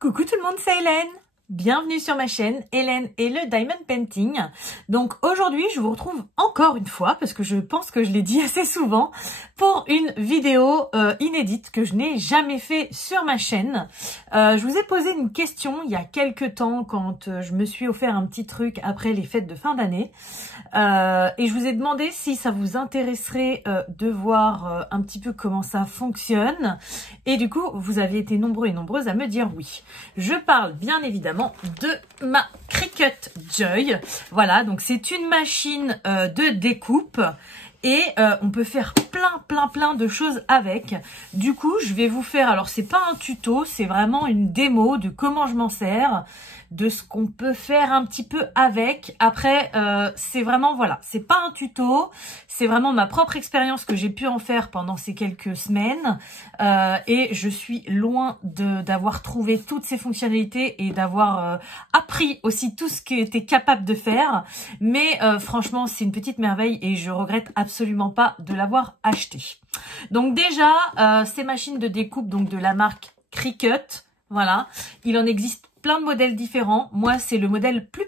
Coucou tout le monde, c'est Hélène. Bienvenue sur ma chaîne Hélène et le Diamond Painting. Donc aujourd'hui, je vous retrouve encore une fois, parce que je pense que je l'ai dit assez souvent, pour une vidéo inédite que je n'ai jamais fait sur ma chaîne. Je vous ai posé une question il y a quelques temps quand je me suis offert un petit truc après les fêtes de fin d'année. Et je vous ai demandé si ça vous intéresserait de voir un petit peu comment ça fonctionne. Et du coup, vous avez été nombreux et nombreuses à me dire oui. Je parle bien évidemment de ma Cricut Joy. Voilà, donc c'est une machine de découpe. Et on peut faire plein de choses avec. Du coup, je vais vous faire, alors c'est pas un tuto, c'est vraiment une démo de comment je m'en sers, de ce qu'on peut faire un petit peu avec. Après, c'est vraiment, voilà, c'est pas un tuto, c'est vraiment ma propre expérience que j'ai pu en faire pendant ces quelques semaines. Et je suis loin d'avoir trouvé toutes ces fonctionnalités et d'avoir appris aussi tout ce que était capable de faire. Mais franchement, c'est une petite merveille et je regrette absolument pas de l'avoir acheté. Donc déjà, ces machines de découpe donc de la marque Cricut, voilà, il en existe plein de modèles différents. Moi, c'est le modèle le plus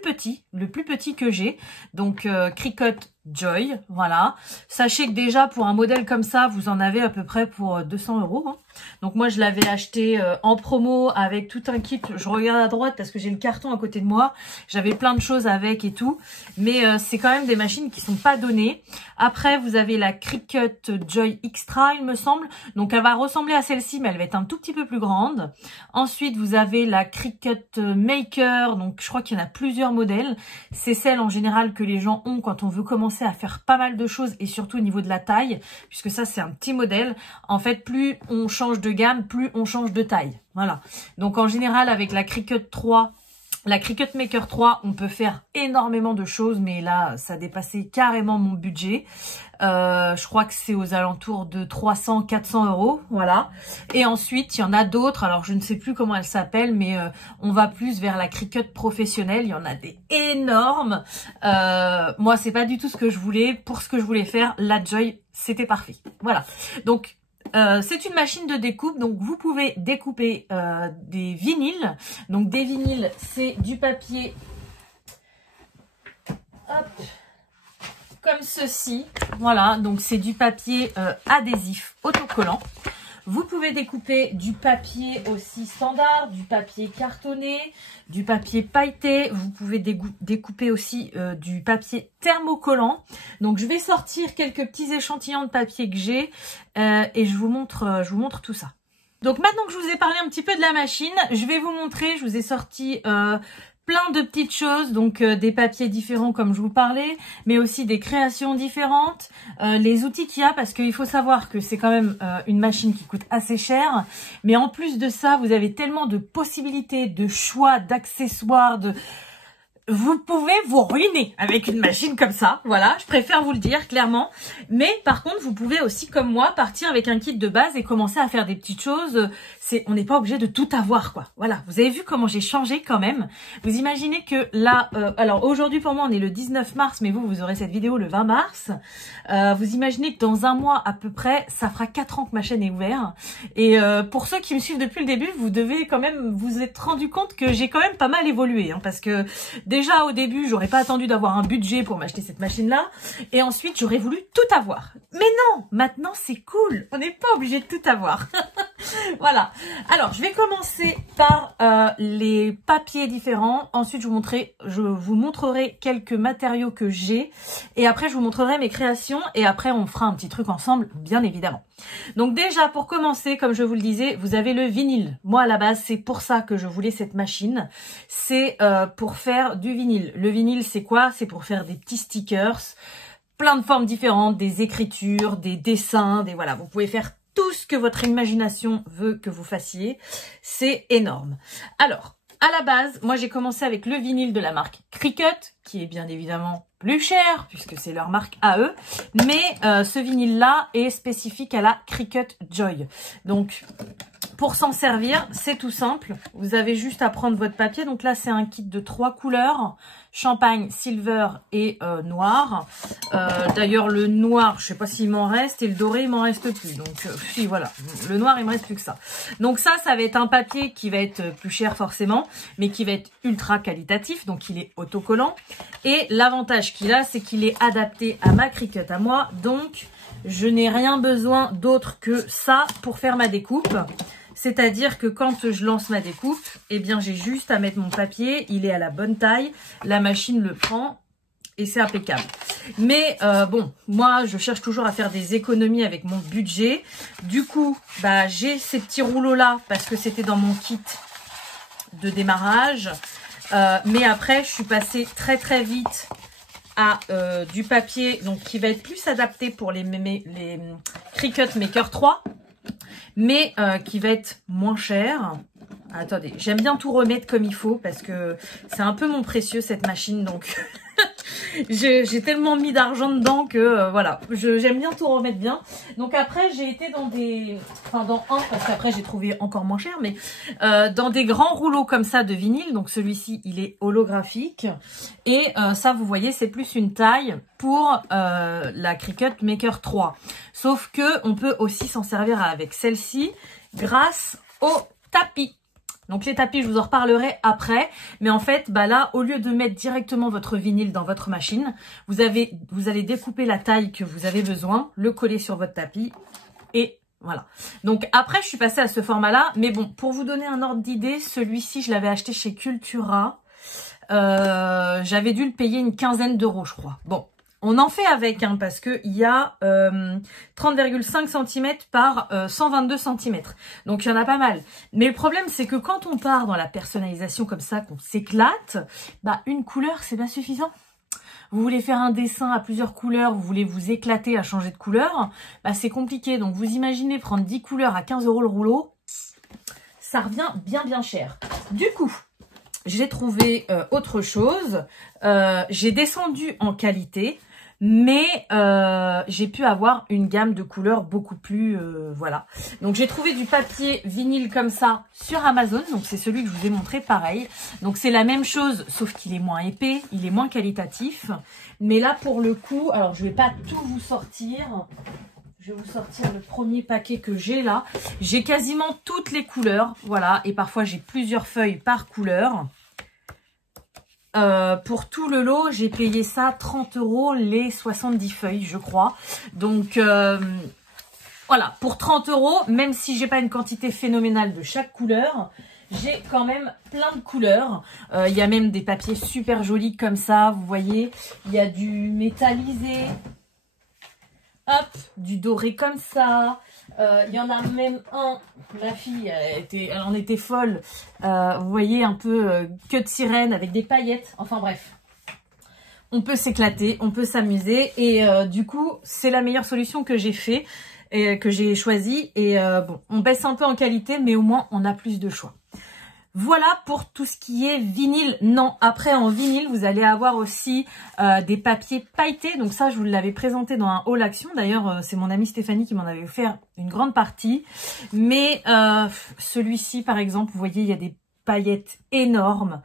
petit que j'ai. Donc, Cricut Joy, voilà. Sachez que déjà, pour un modèle comme ça, vous en avez à peu près pour 200 €. Hein. Donc, moi, je l'avais acheté en promo avec tout un kit. Je regarde à droite parce que j'ai le carton à côté de moi. J'avais plein de choses avec et tout. Mais c'est quand même des machines qui sont pas données. Après, vous avez la Cricut Joy Extra, il me semble. Donc, elle va ressembler à celle-ci, mais elle va être un tout petit peu plus grande. Ensuite, vous avez la Cricut Maker. Donc, je crois qu'il y en a plusieurs modèles. C'est celle en général que les gens ont quand on veut commencer à faire pas mal de choses et surtout au niveau de la taille, puisque ça, c'est un petit modèle. En fait, plus on change de gamme, plus on change de taille. Voilà. Donc, en général, avec la Cricut 3... La Cricut Maker 3, on peut faire énormément de choses, mais là, ça dépassait carrément mon budget. Je crois que c'est aux alentours de 300-400 €, voilà. Et ensuite, il y en a d'autres, alors je ne sais plus comment elles s'appellent, mais on va plus vers la Cricut professionnelle. Il y en a des énormes. Moi, c'est pas du tout ce que je voulais. Pour ce que je voulais faire, la Joy, c'était parfait. Voilà. Donc, c'est une machine de découpe, donc vous pouvez découper des vinyles. Donc des vinyles, c'est du papier, hop, comme ceci. Voilà, donc c'est du papier adhésif autocollant. Vous pouvez découper du papier aussi standard, du papier cartonné, du papier pailleté. Vous pouvez découper aussi du papier thermocollant. Donc, je vais sortir quelques petits échantillons de papier que j'ai et je vous montre tout ça. Donc, maintenant que je vous ai parlé un petit peu de la machine, je vais vous montrer. Je vous ai sorti plein de petites choses, donc des papiers différents comme je vous parlais, mais aussi des créations différentes, les outils qu'il y a, parce qu'il faut savoir que c'est quand même une machine qui coûte assez cher, mais en plus de ça, vous avez tellement de possibilités, de choix, d'accessoires, vous pouvez vous ruiner avec une machine comme ça, voilà, je préfère vous le dire clairement. Mais par contre, vous pouvez aussi, comme moi, partir avec un kit de base et commencer à faire des petites choses. On n'est pas obligé de tout avoir, quoi. Voilà, vous avez vu comment j'ai changé quand même. Vous imaginez que là, alors aujourd'hui pour moi, on est le 19 mars, mais vous aurez cette vidéo le 20 mars. Vous imaginez que dans un mois à peu près, ça fera 4 ans que ma chaîne est ouverte. Et pour ceux qui me suivent depuis le début, vous devez quand même vous être rendu compte que j'ai quand même pas mal évolué, hein, parce que déjà, au début, j'aurais pas attendu d'avoir un budget pour m'acheter cette machine-là. Et ensuite, j'aurais voulu tout avoir. Mais non, maintenant, c'est cool. On n'est pas obligé de tout avoir. Voilà. Alors, je vais commencer par les papiers différents. Ensuite, je vous montrerai quelques matériaux que j'ai. Et après, je vous montrerai mes créations. Et après, on fera un petit truc ensemble, bien évidemment. Donc déjà, pour commencer, comme je vous le disais, vous avez le vinyle. Moi, à la base, c'est pour ça que je voulais cette machine. C'est pour faire du vinyle. Le vinyle, c'est quoi? C'est pour faire des petits stickers, plein de formes différentes, des écritures, des dessins, voilà. Vous pouvez faire tout ce que votre imagination veut que vous fassiez. C'est énorme. Alors, à la base, moi, j'ai commencé avec le vinyle de la marque Cricut, qui est bien évidemment plus cher, puisque c'est leur marque à eux. Mais ce vinyle-là est spécifique à la Cricut Joy. Donc, Pour s'en servir, c'est tout simple. Vous avez juste à prendre votre papier. Donc là, c'est un kit de 3 couleurs. Champagne, silver et noir. D'ailleurs, le noir, je sais pas s'il m'en reste. Et le doré, il m'en reste plus. Donc, si, voilà. Le noir, il me reste plus que ça. Donc ça va être un papier qui va être plus cher forcément. Mais qui va être ultra qualitatif. Donc, il est autocollant. Et l'avantage qu'il a, c'est qu'il est adapté à ma Cricut à moi. Donc, je n'ai rien besoin d'autre que ça pour faire ma découpe. C'est-à-dire que quand je lance ma découpe, eh bien j'ai juste à mettre mon papier, il est à la bonne taille, la machine le prend et c'est impeccable. Mais bon, moi je cherche toujours à faire des économies avec mon budget. Du coup, bah, j'ai ces petits rouleaux-là parce que c'était dans mon kit de démarrage. Mais après, je suis passée très vite à du papier donc qui va être plus adapté pour les Cricut Maker 3. Mais qui va être moins cher. Attendez, j'aime bien tout remettre comme il faut parce que c'est un peu mon précieux cette machine. Donc j'ai tellement mis d'argent dedans que voilà, j'aime bien tout remettre bien. Donc après j'ai été dans des... Enfin dans un, parce qu'après j'ai trouvé encore moins cher. Mais dans des grands rouleaux comme ça de vinyle. Donc celui-ci il est holographique. Et ça vous voyez c'est plus une taille pour la Cricut Maker 3. Sauf que on peut aussi s'en servir avec celle-ci grâce au tapis. Donc les tapis, je vous en reparlerai après. Mais en fait, bah là, au lieu de mettre directement votre vinyle dans votre machine, vous allez découper la taille que vous avez besoin, le coller sur votre tapis et voilà. Donc après, je suis passée à ce format-là. Mais bon, pour vous donner un ordre d'idée, celui-ci, je l'avais acheté chez Cultura. J'avais dû le payer une quinzaine d'euros, je crois. Bon. On en fait avec, hein, parce qu'il y a 30,5 cm par 122 cm. Donc, il y en a pas mal. Mais le problème, c'est que quand on part dans la personnalisation comme ça, qu'on s'éclate, bah, une couleur, c'est pas suffisant. Vous voulez faire un dessin à plusieurs couleurs, vous voulez vous éclater à changer de couleur, bah, c'est compliqué. Donc, vous imaginez prendre 10 couleurs à 15 € le rouleau, ça revient bien cher. Du coup, j'ai trouvé autre chose. J'ai descendu en qualité. Mais j'ai pu avoir une gamme de couleurs beaucoup plus... voilà. Donc j'ai trouvé du papier vinyle comme ça sur Amazon. Donc c'est celui que je vous ai montré pareil. Donc c'est la même chose sauf qu'il est moins épais, il est moins qualitatif. Mais là pour le coup, alors je vais pas tout vous sortir. Je vais vous sortir le premier paquet que j'ai là. J'ai quasiment toutes les couleurs. Voilà. Et parfois j'ai plusieurs feuilles par couleur. Pour tout le lot, j'ai payé ça 30 € les 70 feuilles, je crois. Donc, voilà, pour 30 €, même si j'ai pas une quantité phénoménale de chaque couleur, j'ai quand même plein de couleurs. Il y a même des papiers super jolis comme ça, vous voyez. Il y a du métallisé, hop, du doré comme ça. Il y en a même un, ma fille, elle en était folle. Vous voyez, un peu queue de sirène avec des paillettes. Enfin bref, on peut s'éclater, on peut s'amuser. Et du coup, c'est la meilleure solution que j'ai fait, et que j'ai choisie. Et bon, on baisse un peu en qualité, mais au moins, on a plus de choix. Voilà pour tout ce qui est vinyle. Non, après en vinyle, vous allez avoir aussi des papiers pailletés. Donc ça, je vous l'avais présenté dans un haul action. D'ailleurs, c'est mon amie Stéphanie qui m'en avait offert une grande partie. Mais celui-ci, par exemple, vous voyez, il y a des paillettes énormes.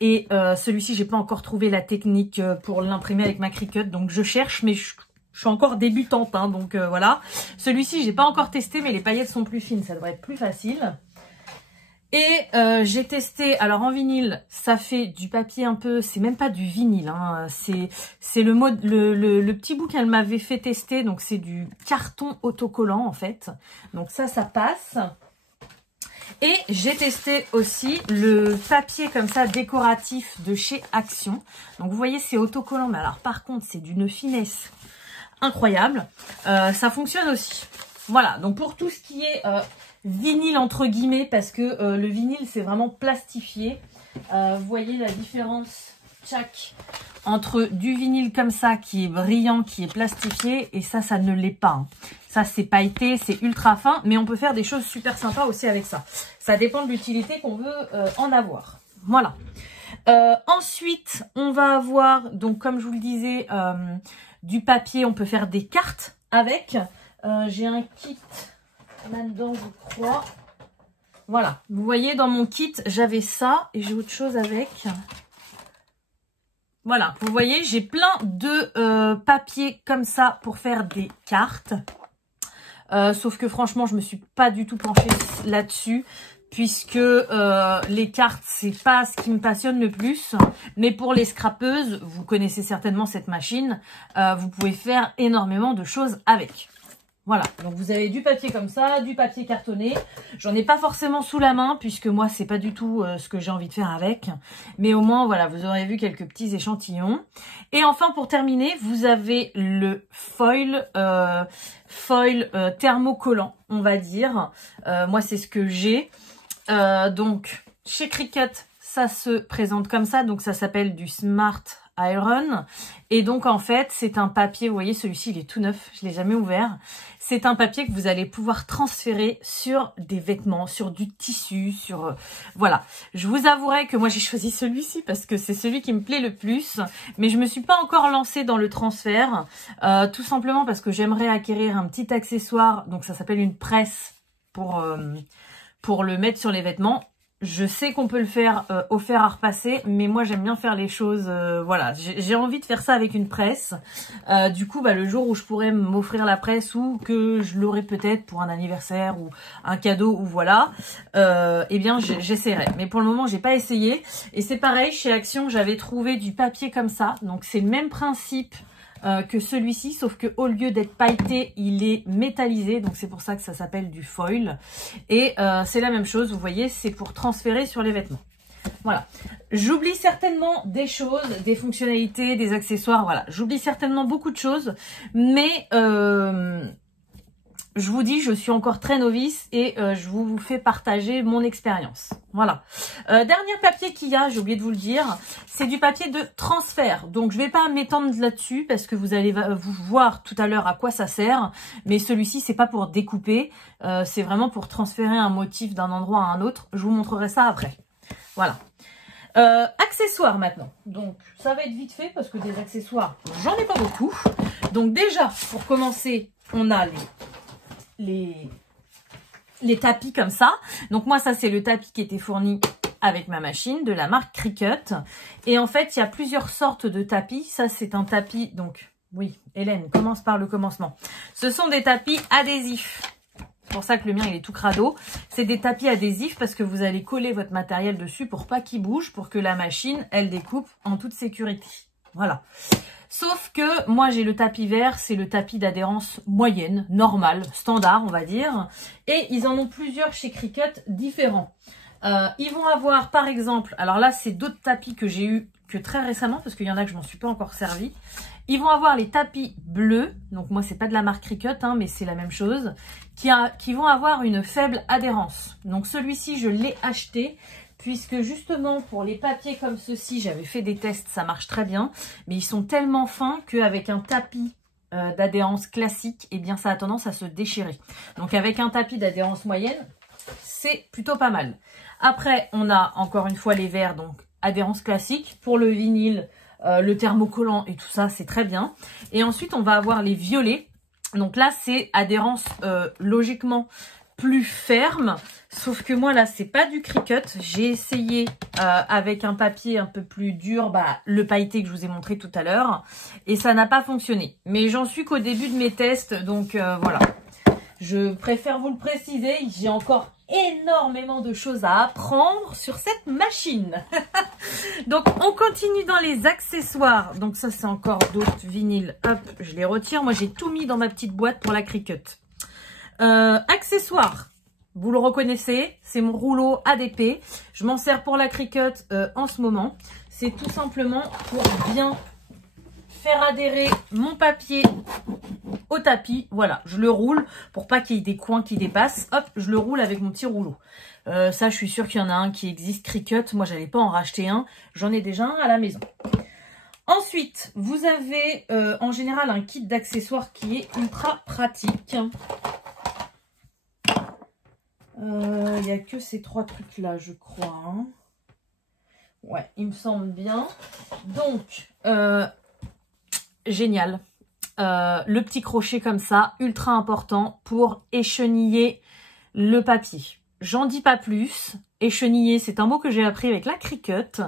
Et celui-ci, j'ai pas encore trouvé la technique pour l'imprimer avec ma Cricut. Donc je cherche, mais je suis encore débutante. Hein, donc voilà. Celui-ci, j'ai pas encore testé, mais les paillettes sont plus fines. Ça devrait être plus facile. Et j'ai testé, alors en vinyle, ça fait du papier un peu, c'est même pas du vinyle, hein, c'est le petit bout qu'elle m'avait fait tester, donc c'est du carton autocollant en fait. Donc ça passe. Et j'ai testé aussi le papier comme ça décoratif de chez Action. Donc vous voyez c'est autocollant, mais alors par contre c'est d'une finesse incroyable. Ça fonctionne aussi. Voilà, donc pour tout ce qui est vinyle entre guillemets, parce que le vinyle c'est vraiment plastifié. Vous voyez la différence, tchac, entre du vinyle comme ça qui est brillant, qui est plastifié, et ça ne l'est pas. Hein. Ça c'est pailleté, c'est ultra fin, mais on peut faire des choses super sympas aussi avec ça. Ça dépend de l'utilité qu'on veut en avoir. Voilà. Ensuite, on va avoir, donc comme je vous le disais, du papier, on peut faire des cartes avec. J'ai un kit là-dedans, je crois. Voilà, vous voyez dans mon kit, j'avais ça et j'ai autre chose avec. Voilà, vous voyez, j'ai plein de papiers comme ça pour faire des cartes. Sauf que franchement, je me suis pas du tout penchée là-dessus. Puisque les cartes, c'est pas ce qui me passionne le plus. Mais pour les scrapeuses, vous connaissez certainement cette machine, vous pouvez faire énormément de choses avec. Voilà, donc vous avez du papier comme ça, du papier cartonné. J'en ai pas forcément sous la main, puisque moi, c'est pas du tout ce que j'ai envie de faire avec. Mais au moins, voilà, vous aurez vu quelques petits échantillons. Et enfin, pour terminer, vous avez le foil, thermocollant, on va dire. Moi, c'est ce que j'ai. Donc, chez Cricut, ça se présente comme ça. Donc, ça s'appelle du Smart Iron. Et donc, en fait, c'est un papier, vous voyez, celui-ci, il est tout neuf. Je l'ai jamais ouvert. C'est un papier que vous allez pouvoir transférer sur des vêtements, sur du tissu, sur... voilà. Je vous avouerai que moi, j'ai choisi celui-ci parce que c'est celui qui me plaît le plus. Mais je me suis pas encore lancée dans le transfert. Tout simplement parce que j'aimerais acquérir un petit accessoire. Donc, ça s'appelle une presse pour le mettre sur les vêtements. Je sais qu'on peut le faire au fer à repasser, mais moi j'aime bien faire les choses, voilà, j'ai envie de faire ça avec une presse. Du coup, bah, le jour où je pourrais m'offrir la presse ou que je l'aurai peut-être pour un anniversaire ou un cadeau ou voilà, eh bien j'essaierai. Mais pour le moment, j'ai pas essayé. Et c'est pareil, chez Action, j'avais trouvé du papier comme ça, donc c'est le même principe que celui-ci, sauf que au lieu d'être pailleté, il est métallisé, donc c'est pour ça que ça s'appelle du foil. Et c'est la même chose, vous voyez, c'est pour transférer sur les vêtements. Voilà, j'oublie certainement des choses, des fonctionnalités, des accessoires, voilà, j'oublie certainement beaucoup de choses, mais je vous dis, je suis encore très novice et je vous fais partager mon expérience. Voilà. Dernier papier qu'il y a, j'ai oublié de vous le dire, c'est du papier de transfert. Donc, je vais pas m'étendre là-dessus parce que vous allez vous voir tout à l'heure à quoi ça sert. Mais celui-ci, c'est pas pour découper, c'est vraiment pour transférer un motif d'un endroit à un autre. Je vous montrerai ça après. Voilà. Accessoires maintenant. Donc, ça va être vite fait parce que des accessoires, j'en ai pas beaucoup. Donc, déjà, pour commencer, on a les tapis comme ça. Donc moi, ça, c'est le tapis qui était fourni avec ma machine de la marque Cricut. Et en fait, il y a plusieurs sortes de tapis. Ça, c'est un tapis, donc, oui, Hélène, commence par le commencement. Ce sont des tapis adhésifs. C'est pour ça que le mien, il est tout crado. C'est des tapis adhésifs parce que vous allez coller votre matériel dessus pour pas qu'il bouge, pour que la machine, elle découpe en toute sécurité. Voilà. Sauf que moi, j'ai le tapis vert, c'est le tapis d'adhérence moyenne, normale, standard, on va dire. Et ils en ont plusieurs chez Cricut différents. Ils vont avoir, par exemple, alors là, c'est d'autres tapis que j'ai eu que très récemment, parce qu'il y en a que je m'en suis pas encore servi. Ils vont avoir les tapis bleus, donc moi, c'est pas de la marque Cricut, hein, mais c'est la même chose, qui vont avoir une faible adhérence. Donc celui-ci, je l'ai acheté, puisque justement, pour les papiers comme ceci, j'avais fait des tests, ça marche très bien. Mais ils sont tellement fins qu'avec un tapis d'adhérence classique, eh bien, ça a tendance à se déchirer. Donc, avec un tapis d'adhérence moyenne, c'est plutôt pas mal. Après, on a encore une fois les verts, donc adhérence classique. Pour le vinyle, le thermocollant et tout ça, c'est très bien. Et ensuite, on va avoir les violets. Donc là, c'est adhérence logiquement plus ferme, sauf que moi là c'est pas du Cricut. J'ai essayé avec un papier un peu plus dur, bah, le pailleté que je vous ai montré tout à l'heure, et ça n'a pas fonctionné. Mais j'en suis qu'au début de mes tests, donc voilà. Je préfère vous le préciser, j'ai encore énormément de choses à apprendre sur cette machine. Donc on continue dans les accessoires. Donc ça c'est encore d'autres vinyles. Hop, je les retire. Moi j'ai tout mis dans ma petite boîte pour la Cricut. Accessoires, vous le reconnaissez, c'est mon rouleau ADP. Je m'en sers pour la Cricut en ce moment. C'est tout simplement pour bien faire adhérer mon papier au tapis. Voilà, je le roule pour pas qu'il y ait des coins qui dépassent. Hop, je le roule avec mon petit rouleau. Ça, je suis sûre qu'il y en a un qui existe Cricut. Moi, j'allais pas en racheter un. J'en ai déjà un à la maison. Ensuite, vous avez en général un kit d'accessoires qui est ultra pratique. Il n'y a que ces trois trucs-là, je crois. Hein. Ouais, il me semble bien. Donc, génial. Le petit crochet comme ça, ultra important pour écheniller le papier. j'en dis pas plus. Écheniller, c'est un mot que j'ai appris avec la Cricut.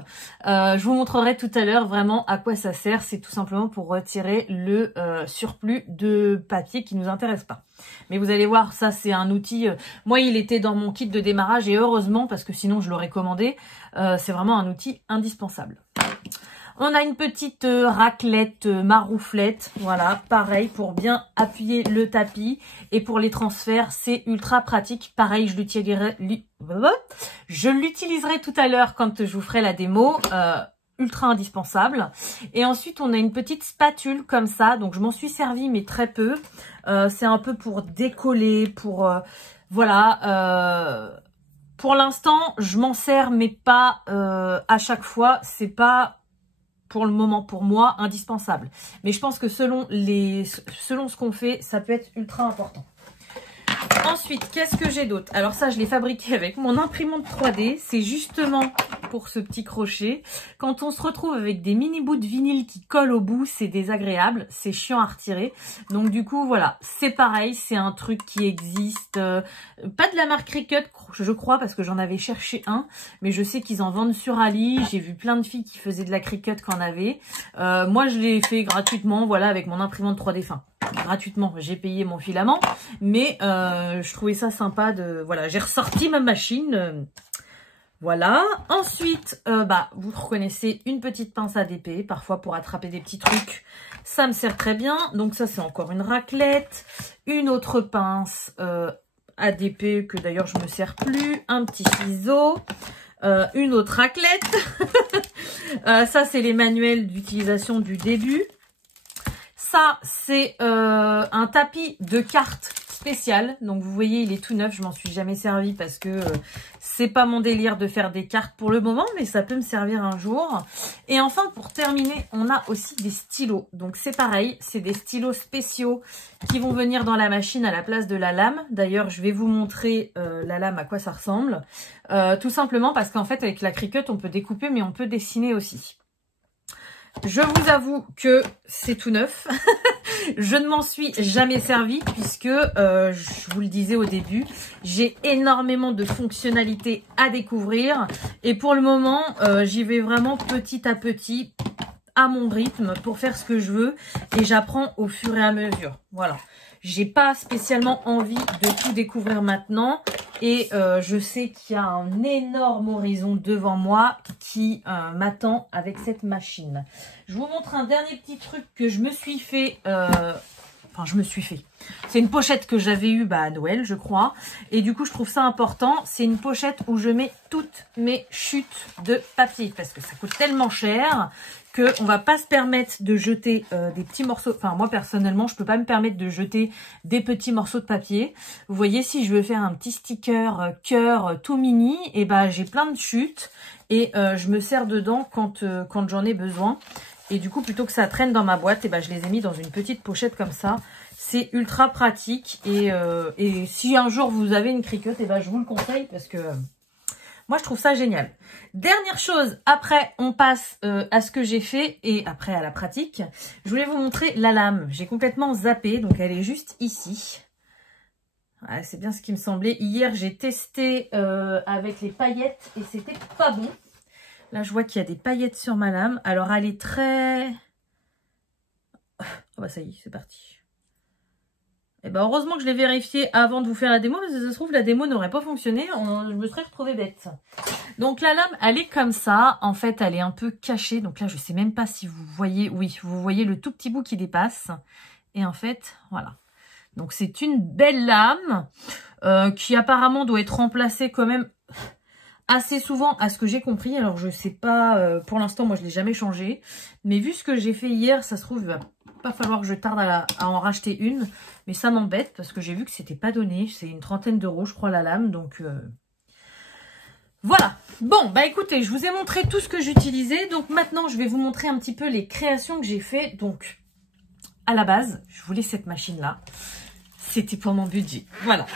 Je vous montrerai tout à l'heure vraiment à quoi ça sert. C'est tout simplement pour retirer le surplus de papier qui nous intéresse pas. Mais vous allez voir, ça c'est un outil. Moi, il était dans mon kit de démarrage et heureusement parce que sinon je l'aurais commandé. C'est vraiment un outil indispensable. On a une petite raclette marouflette, voilà, pareil pour bien appuyer le tapis. Et pour les transferts, c'est ultra pratique. Pareil, je l'utiliserai tout à l'heure quand je vous ferai la démo. Ultra indispensable. Et ensuite, on a une petite spatule comme ça. Donc, je m'en suis servi, mais très peu. C'est un peu pour décoller, pour... voilà. Pour l'instant, je m'en sers, mais pas à chaque fois. C'est pas... pour le moment, pour moi, indispensable. Mais je pense que selon ce qu'on fait, ça peut être ultra important. Ensuite, qu'est-ce que j'ai d'autre? Alors ça, je l'ai fabriqué avec mon imprimante 3D. C'est justement pour ce petit crochet. Quand on se retrouve avec des mini bouts de vinyle qui collent au bout, c'est désagréable. C'est chiant à retirer. Donc du coup, voilà. C'est pareil. C'est un truc qui existe. Pas de la marque Cricut, je crois, parce que j'en avais cherché un. Mais je sais qu'ils en vendent sur Ali. J'ai vu plein de filles qui faisaient de la Cricut qui en avaient. Moi, je l'ai fait gratuitement, voilà, avec mon imprimante 3D fin. Gratuitement, j'ai payé mon filament, mais je trouvais ça sympa de... Voilà, j'ai ressorti ma machine. Voilà. Ensuite, vous reconnaissez une petite pince à dépée, parfois pour attraper des petits trucs. Ça me sert très bien. Donc ça, c'est encore une raclette. Une autre pince à dépée que d'ailleurs je me sers plus. Un petit ciseau. Une autre raclette. Ça, c'est les manuels d'utilisation du début. Ça, c'est un tapis de cartes spécial. Donc, vous voyez, il est tout neuf. Je m'en suis jamais servi parce que c'est pas mon délire de faire des cartes pour le moment, mais ça peut me servir un jour. Et enfin, pour terminer, on a aussi des stylos. Donc, c'est pareil. C'est des stylos spéciaux qui vont venir dans la machine à la place de la lame. D'ailleurs, je vais vous montrer la lame, à quoi ça ressemble. Tout simplement parce qu'en fait, avec la Cricut, on peut découper, mais on peut dessiner aussi. Je vous avoue que c'est tout neuf. Je ne m'en suis jamais servi puisque, je vous le disais au début, j'ai énormément de fonctionnalités à découvrir. Et pour le moment, j'y vais vraiment petit à petit, à mon rythme, pour faire ce que je veux. Et j'apprends au fur et à mesure. Voilà. J'ai pas spécialement envie de tout découvrir maintenant. Et je sais qu'il y a un énorme horizon devant moi qui m'attend avec cette machine. Je vous montre un dernier petit truc que je me suis fait. C'est une pochette que j'avais eue à Noël, je crois. Et du coup, je trouve ça important. C'est une pochette où je mets toutes mes chutes de papier. Parce que ça coûte tellement cher qu'on va pas se permettre de jeter des petits morceaux. Enfin, moi, personnellement, je peux pas me permettre de jeter des petits morceaux de papier. Vous voyez, si je veux faire un petit sticker cœur tout mini, et j'ai plein de chutes. Et je me sers dedans quand j'en ai besoin. Et du coup, plutôt que ça traîne dans ma boîte, je les ai mis dans une petite pochette comme ça. C'est ultra pratique. Et si un jour vous avez une Cricut, je vous le conseille parce que moi, je trouve ça génial. Dernière chose, après, on passe à ce que j'ai fait et après à la pratique. Je voulais vous montrer la lame. J'ai complètement zappé, donc elle est juste ici. Ouais, c'est bien ce qui me semblait. Hier, j'ai testé avec les paillettes et c'était pas bon. Là, je vois qu'il y a des paillettes sur ma lame. Alors, elle est très... Oh, ça y est, c'est parti. Et heureusement que je l'ai vérifié avant de vous faire la démo, parce que ça se trouve, la démo n'aurait pas fonctionné. Je me serais retrouvée bête. Donc, la lame, elle est comme ça. En fait, elle est un peu cachée. Donc là, je sais même pas si vous voyez... Oui, vous voyez le tout petit bout qui dépasse. Et en fait, voilà. Donc, c'est une belle lame qui apparemment doit être remplacée quand même... assez souvent à ce que j'ai compris. Alors je sais pas, pour l'instant moi je l'ai jamais changé, mais vu ce que j'ai fait hier, ça se trouve il va pas falloir que je tarde à en racheter une, mais ça m'embête parce que j'ai vu que c'était pas donné. C'est une trentaine d'euros je crois la lame, donc voilà. Bon écoutez, je vous ai montré tout ce que j'utilisais, donc maintenant je vais vous montrer un petit peu les créations que j'ai fait. Donc à la base je voulais cette machine là. c'était pour mon budget. Voilà.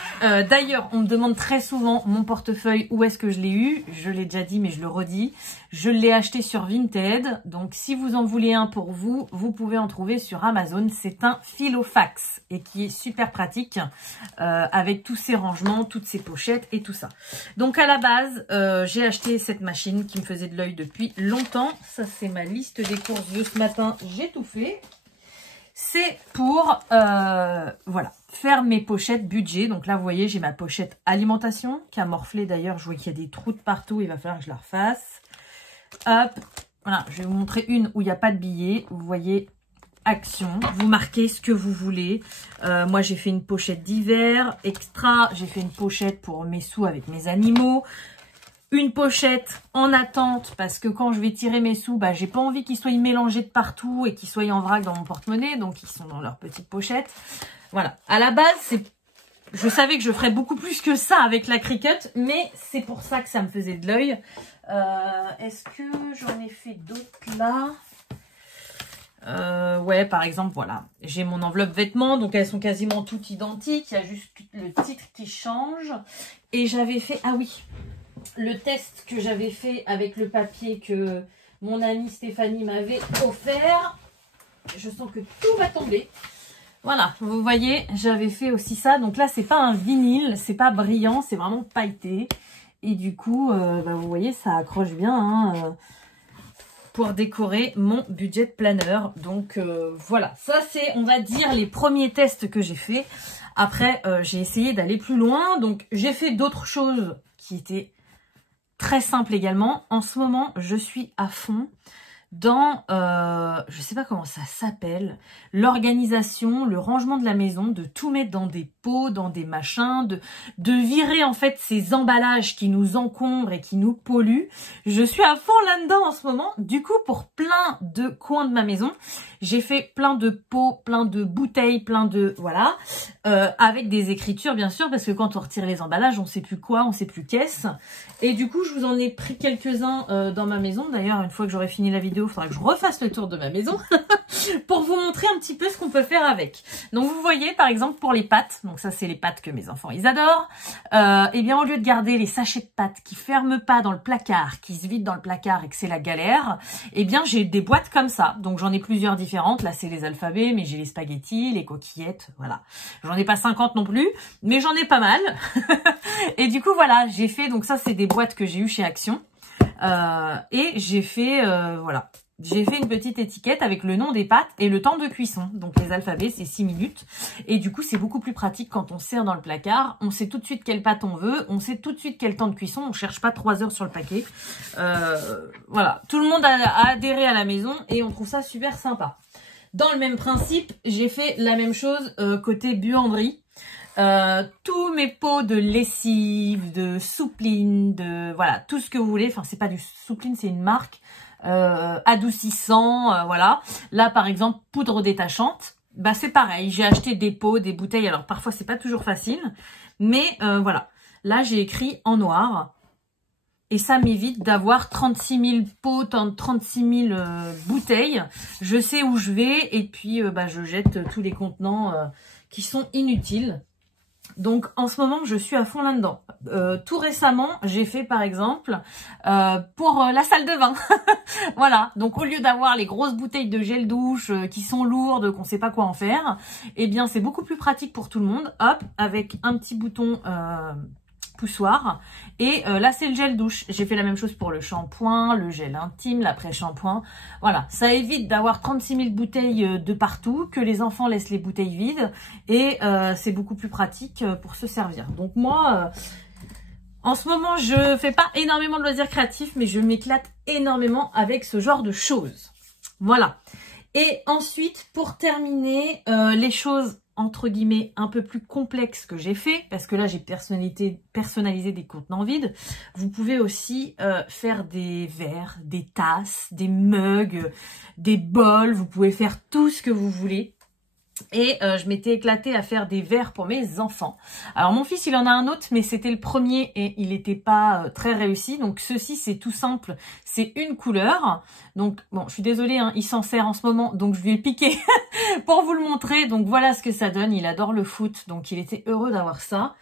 D'ailleurs, on me demande très souvent mon portefeuille, où est-ce que je l'ai eu. Je l'ai déjà dit, mais je le redis. Je l'ai acheté sur Vinted. Donc, si vous en voulez un pour vous, vous pouvez en trouver sur Amazon. C'est un Filofax et qui est super pratique avec tous ses rangements, toutes ses pochettes et tout ça. Donc, à la base, j'ai acheté cette machine qui me faisait de l'œil depuis longtemps. Ça, c'est ma liste des courses de ce matin. J'ai tout fait. C'est pour, voilà, faire mes pochettes budget. Donc là, vous voyez, j'ai ma pochette alimentation qui a morflé d'ailleurs. Je vois qu'il y a des trous de partout. Il va falloir que je la refasse. Hop, voilà, je vais vous montrer une où il n'y a pas de billets. Vous voyez, action. Vous marquez ce que vous voulez. Moi, j'ai fait une pochette d'hiver extra. J'ai fait une pochette pour mes sous avec mes animaux. Une pochette en attente parce que quand je vais tirer mes sous, bah, j'ai pas envie qu'ils soient mélangés de partout et qu'ils soient en vrac dans mon porte-monnaie. Donc, ils sont dans leur petite pochette. Voilà. À la base, je savais que je ferais beaucoup plus que ça avec la Cricut, mais c'est pour ça que ça me faisait de l'œil. Est-ce que j'en ai fait d'autres là? Ouais, par exemple, voilà. J'ai mon enveloppe vêtements, donc elles sont quasiment toutes identiques. Il y a juste le titre qui change. Et j'avais fait... Ah oui, le test que j'avais fait avec le papier que mon amie Stéphanie m'avait offert. Je sens que tout va tomber. Voilà, vous voyez, j'avais fait aussi ça. Donc là, c'est pas un vinyle, c'est pas brillant, c'est vraiment pailleté. Et du coup, bah, vous voyez, ça accroche bien hein, pour décorer mon budget planner. Donc voilà, ça c'est, on va dire, les premiers tests que j'ai fait. Après, j'ai essayé d'aller plus loin. Donc j'ai fait d'autres choses qui étaient très simples également. En ce moment, je suis à fond dans, je sais pas comment ça s'appelle, l'organisation, le rangement de la maison, de tout mettre dans des pots, dans des machins, de virer en fait ces emballages qui nous encombrent et qui nous polluent. Je suis à fond là-dedans en ce moment. Du coup, pour plein de coins de ma maison, j'ai fait plein de pots, plein de bouteilles, plein de, voilà, avec des écritures bien sûr, parce que quand on retire les emballages, on sait plus quoi, on sait plus qu'est-ce. Et du coup, je vous en ai pris quelques-uns dans ma maison. D'ailleurs, une fois que j'aurai fini la vidéo, il faudra que je refasse le tour de ma maison pour vous montrer un petit peu ce qu'on peut faire avec. Donc, vous voyez, par exemple, pour les pâtes, donc ça, c'est les pâtes que mes enfants, ils adorent. Eh bien, au lieu de garder les sachets de pâtes qui ferment pas dans le placard, qui se vident dans le placard et que c'est la galère, eh bien, j'ai des boîtes comme ça. Donc, j'en ai plusieurs différentes. Là, c'est les alphabets, mais j'ai les spaghettis, les coquillettes, voilà. J'en ai pas 50 non plus, mais j'en ai pas mal. Et du coup, voilà, j'ai fait, donc ça, c'est des boîtes que j'ai eues chez Action. Et j'ai fait, voilà, j'ai fait une petite étiquette avec le nom des pâtes et le temps de cuisson. Donc les alphabets, c'est 6 minutes. Et du coup, c'est beaucoup plus pratique quand on sert dans le placard. On sait tout de suite quelle pâte on veut. On sait tout de suite quel temps de cuisson. On cherche pas 3 heures sur le paquet. Voilà, tout le monde a adhéré à la maison et on trouve ça super sympa. Dans le même principe, j'ai fait la même chose côté buanderie. Tous mes pots de lessive, de soupline, de voilà, tout ce que vous voulez. Enfin, c'est pas du soupline, c'est une marque adoucissant, voilà. Là, par exemple, poudre détachante. Bah, c'est pareil. J'ai acheté des pots, des bouteilles. Alors, parfois, c'est pas toujours facile, mais voilà. Là, j'ai écrit en noir. Et ça m'évite d'avoir 36 000 pots, 36 000 bouteilles. Je sais où je vais et puis bah, je jette tous les contenants qui sont inutiles. Donc, en ce moment, je suis à fond là-dedans. Tout récemment, j'ai fait, par exemple, pour la salle de bain. Voilà. Donc, au lieu d'avoir les grosses bouteilles de gel douche qui sont lourdes, qu'on sait pas quoi en faire, eh bien, c'est beaucoup plus pratique pour tout le monde. Hop, avec un petit bouton poussoir. Et là, c'est le gel douche. J'ai fait la même chose pour le shampoing, le gel intime, l'après-shampoing. Voilà, ça évite d'avoir 36 000 bouteilles de partout, que les enfants laissent les bouteilles vides. Et c'est beaucoup plus pratique pour se servir. Donc moi, en ce moment, je fais pas énormément de loisirs créatifs, mais je m'éclate énormément avec ce genre de choses. Voilà. Et ensuite, pour terminer, les choses entre guillemets un peu plus complexe que j'ai fait, parce que là j'ai personnalisé des contenants vides. Vous pouvez aussi faire des verres, des tasses, des mugs, des bols, vous pouvez faire tout ce que vous voulez Et je m'étais éclatée à faire des verres pour mes enfants. Alors mon fils, il en a un autre, mais c'était le premier et il n'était pas très réussi. Donc ceci, c'est tout simple, c'est une couleur. Donc bon, je suis désolée, hein, il s'en sert en ce moment, donc je lui ai piqué pour vous le montrer. Donc voilà ce que ça donne. Il adore le foot, donc il était heureux d'avoir ça.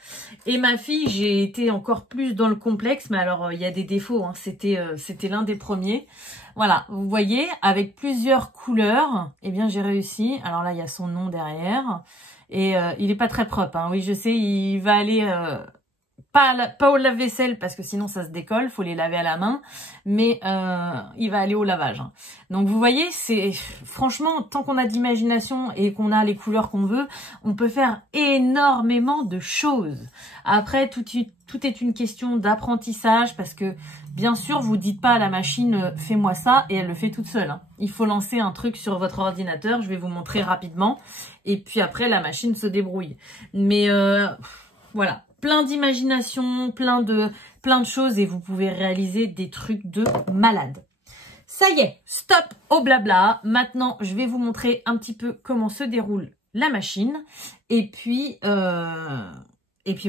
Et ma fille, j'ai été encore plus dans le complexe, mais alors il y a des défauts, hein. C'était l'un des premiers. Voilà, vous voyez, avec plusieurs couleurs, eh bien j'ai réussi. Alors là, il y a son nom derrière. Et il est pas très propre, hein. Oui, je sais, il va aller pas au lave-vaisselle parce que sinon ça se décolle, faut les laver à la main. Mais il va aller au lavage, hein. Donc vous voyez, c'est franchement, tant qu'on a d'imagination et qu'on a les couleurs qu'on veut, on peut faire énormément de choses. Après, tout est une question d'apprentissage parce que bien sûr, vous dites pas à la machine « fais-moi ça » et elle le fait toute seule, hein. Il faut lancer un truc sur votre ordinateur, je vais vous montrer rapidement. Et puis après, la machine se débrouille. Mais voilà, plein d'imagination, plein de choses et vous pouvez réaliser des trucs de malade. Ça y est, stop au blabla. Maintenant, je vais vous montrer un petit peu comment se déroule la machine. Et puis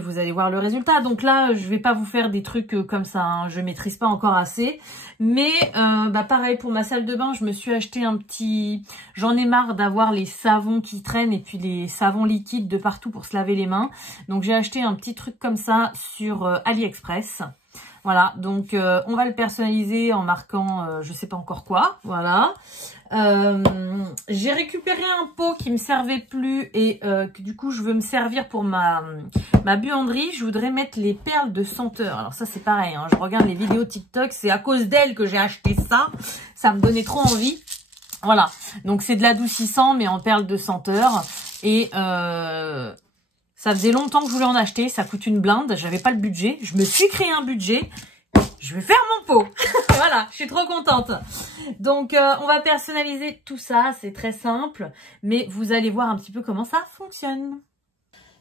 vous allez voir le résultat. Donc là, je vais pas vous faire des trucs comme ça, hein. Je maîtrise pas encore assez. Mais pareil, pour ma salle de bain, je me suis acheté un petit... J'en ai marre d'avoir les savons qui traînent et puis les savons liquides de partout pour se laver les mains. Donc j'ai acheté un petit truc comme ça sur AliExpress. Voilà, donc on va le personnaliser en marquant je sais pas encore quoi, voilà. J'ai récupéré un pot qui me servait plus et que du coup je veux me servir pour ma buanderie. Je voudrais mettre les perles de senteur. Alors ça c'est pareil, hein, je regarde les vidéos TikTok, c'est à cause d'elle que j'ai acheté ça. Ça me donnait trop envie. Voilà, donc c'est de l'adoucissant mais en perles de senteur et... ça faisait longtemps que je voulais en acheter, ça coûte une blinde, j'avais pas le budget. Je me suis créé un budget, je vais faire mon pot. Voilà, je suis trop contente. Donc, on va personnaliser tout ça, c'est très simple. Mais vous allez voir un petit peu comment ça fonctionne.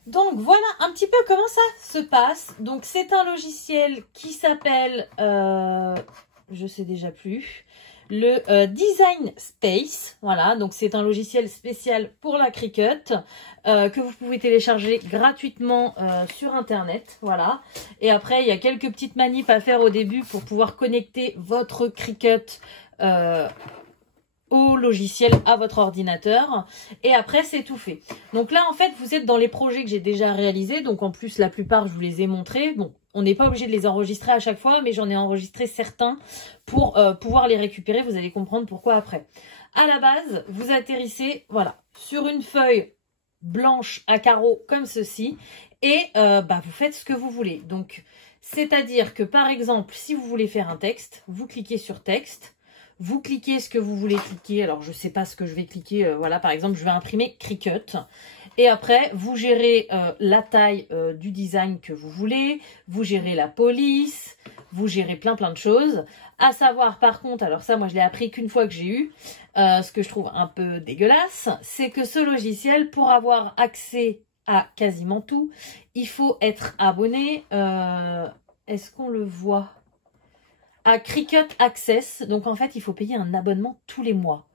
Donc, voilà un petit peu comment ça se passe. Donc, c'est un logiciel qui s'appelle, je sais déjà plus... le Design Space, voilà, donc c'est un logiciel spécial pour la Cricut que vous pouvez télécharger gratuitement sur internet, voilà. Et après il y a quelques petites manips à faire au début pour pouvoir connecter votre Cricut au logiciel à votre ordinateur et après c'est tout fait. Donc là en fait vous êtes dans les projets que j'ai déjà réalisés, donc en plus la plupart je vous les ai montrés. Bon, on n'est pas obligé de les enregistrer à chaque fois, mais j'en ai enregistré certains pour pouvoir les récupérer. Vous allez comprendre pourquoi après. À la base, vous atterrissez, voilà, sur une feuille blanche à carreaux comme ceci et vous faites ce que vous voulez. Donc, c'est-à-dire que par exemple, si vous voulez faire un texte, vous cliquez sur texte. Vous cliquez ce que vous voulez cliquer. Alors, je ne sais pas ce que je vais cliquer. Voilà, par exemple, je vais imprimer Cricut. Et après, vous gérez la taille du design que vous voulez. Vous gérez la police. Vous gérez plein de choses. À savoir, par contre, alors ça, moi, je l'ai appris qu'une fois que j'ai eu. Ce que je trouve un peu dégueulasse, c'est que ce logiciel, pour avoir accès à quasiment tout, il faut être abonné. Est-ce qu'on le voit ? À Cricut Access, donc en fait il faut payer un abonnement tous les mois.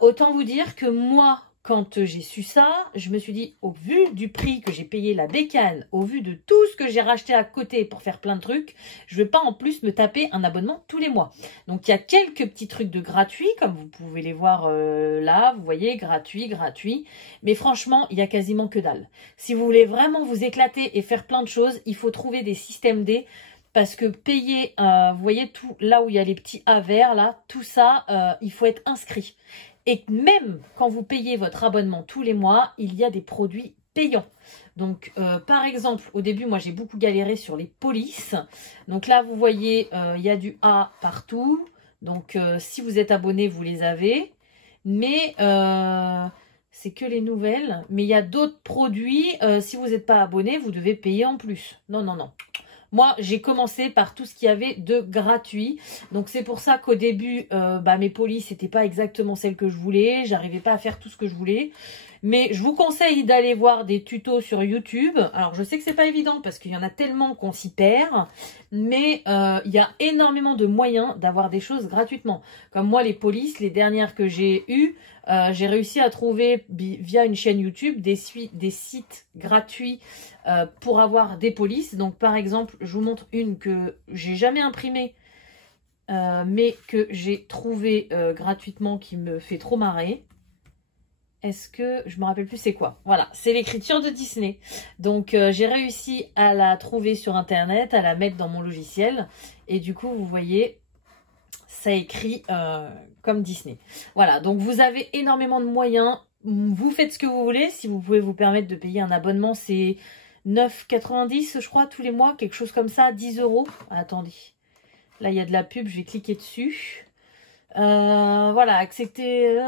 Autant vous dire que moi, quand j'ai su ça, je me suis dit, au vu du prix que j'ai payé la bécane, au vu de tout ce que j'ai racheté à côté pour faire plein de trucs, je ne vais pas en plus me taper un abonnement tous les mois. Donc il y a quelques petits trucs de gratuit, comme vous pouvez les voir là, vous voyez, gratuit. Mais franchement, il y a quasiment que dalle. Si vous voulez vraiment vous éclater et faire plein de choses, il faut trouver des systèmes D. Parce que payer, vous voyez, tout là où il y a les petits A verts, là, tout ça, il faut être inscrit. Et même quand vous payez votre abonnement tous les mois, il y a des produits payants. Donc, par exemple, au début, moi, j'ai beaucoup galéré sur les polices. Donc là, vous voyez, il y a du A partout. Donc, si vous êtes abonné, vous les avez. Mais c'est que les nouvelles. Mais il y a d'autres produits. Si vous n'êtes pas abonné, vous devez payer en plus. Non. Moi, j'ai commencé par tout ce qu'il y avait de gratuit. Donc, c'est pour ça qu'au début, mes polices n'étaient pas exactement celles que je voulais. J'arrivais pas à faire tout ce que je voulais. Mais je vous conseille d'aller voir des tutos sur YouTube. Alors, je sais que c'est pas évident parce qu'il y en a tellement qu'on s'y perd. Mais il y a énormément de moyens d'avoir des choses gratuitement. Comme moi, les polices, les dernières que j'ai eues, j'ai réussi à trouver via une chaîne YouTube des sites gratuits pour avoir des polices. Donc, par exemple, je vous montre une que j'ai jamais imprimée, mais que j'ai trouvée gratuitement qui me fait trop marrer. Est-ce que... je me rappelle plus c'est quoi. Voilà, c'est l'écriture de Disney. Donc, j'ai réussi à la trouver sur Internet, à la mettre dans mon logiciel. Et du coup, vous voyez, ça écrit comme Disney. Voilà, donc vous avez énormément de moyens. Vous faites ce que vous voulez. Si vous pouvez vous permettre de payer un abonnement, c'est 9,90 je crois, tous les mois. Quelque chose comme ça, 10 €. Attendez. Là, il y a de la pub, je vais cliquer dessus. Voilà, accepter...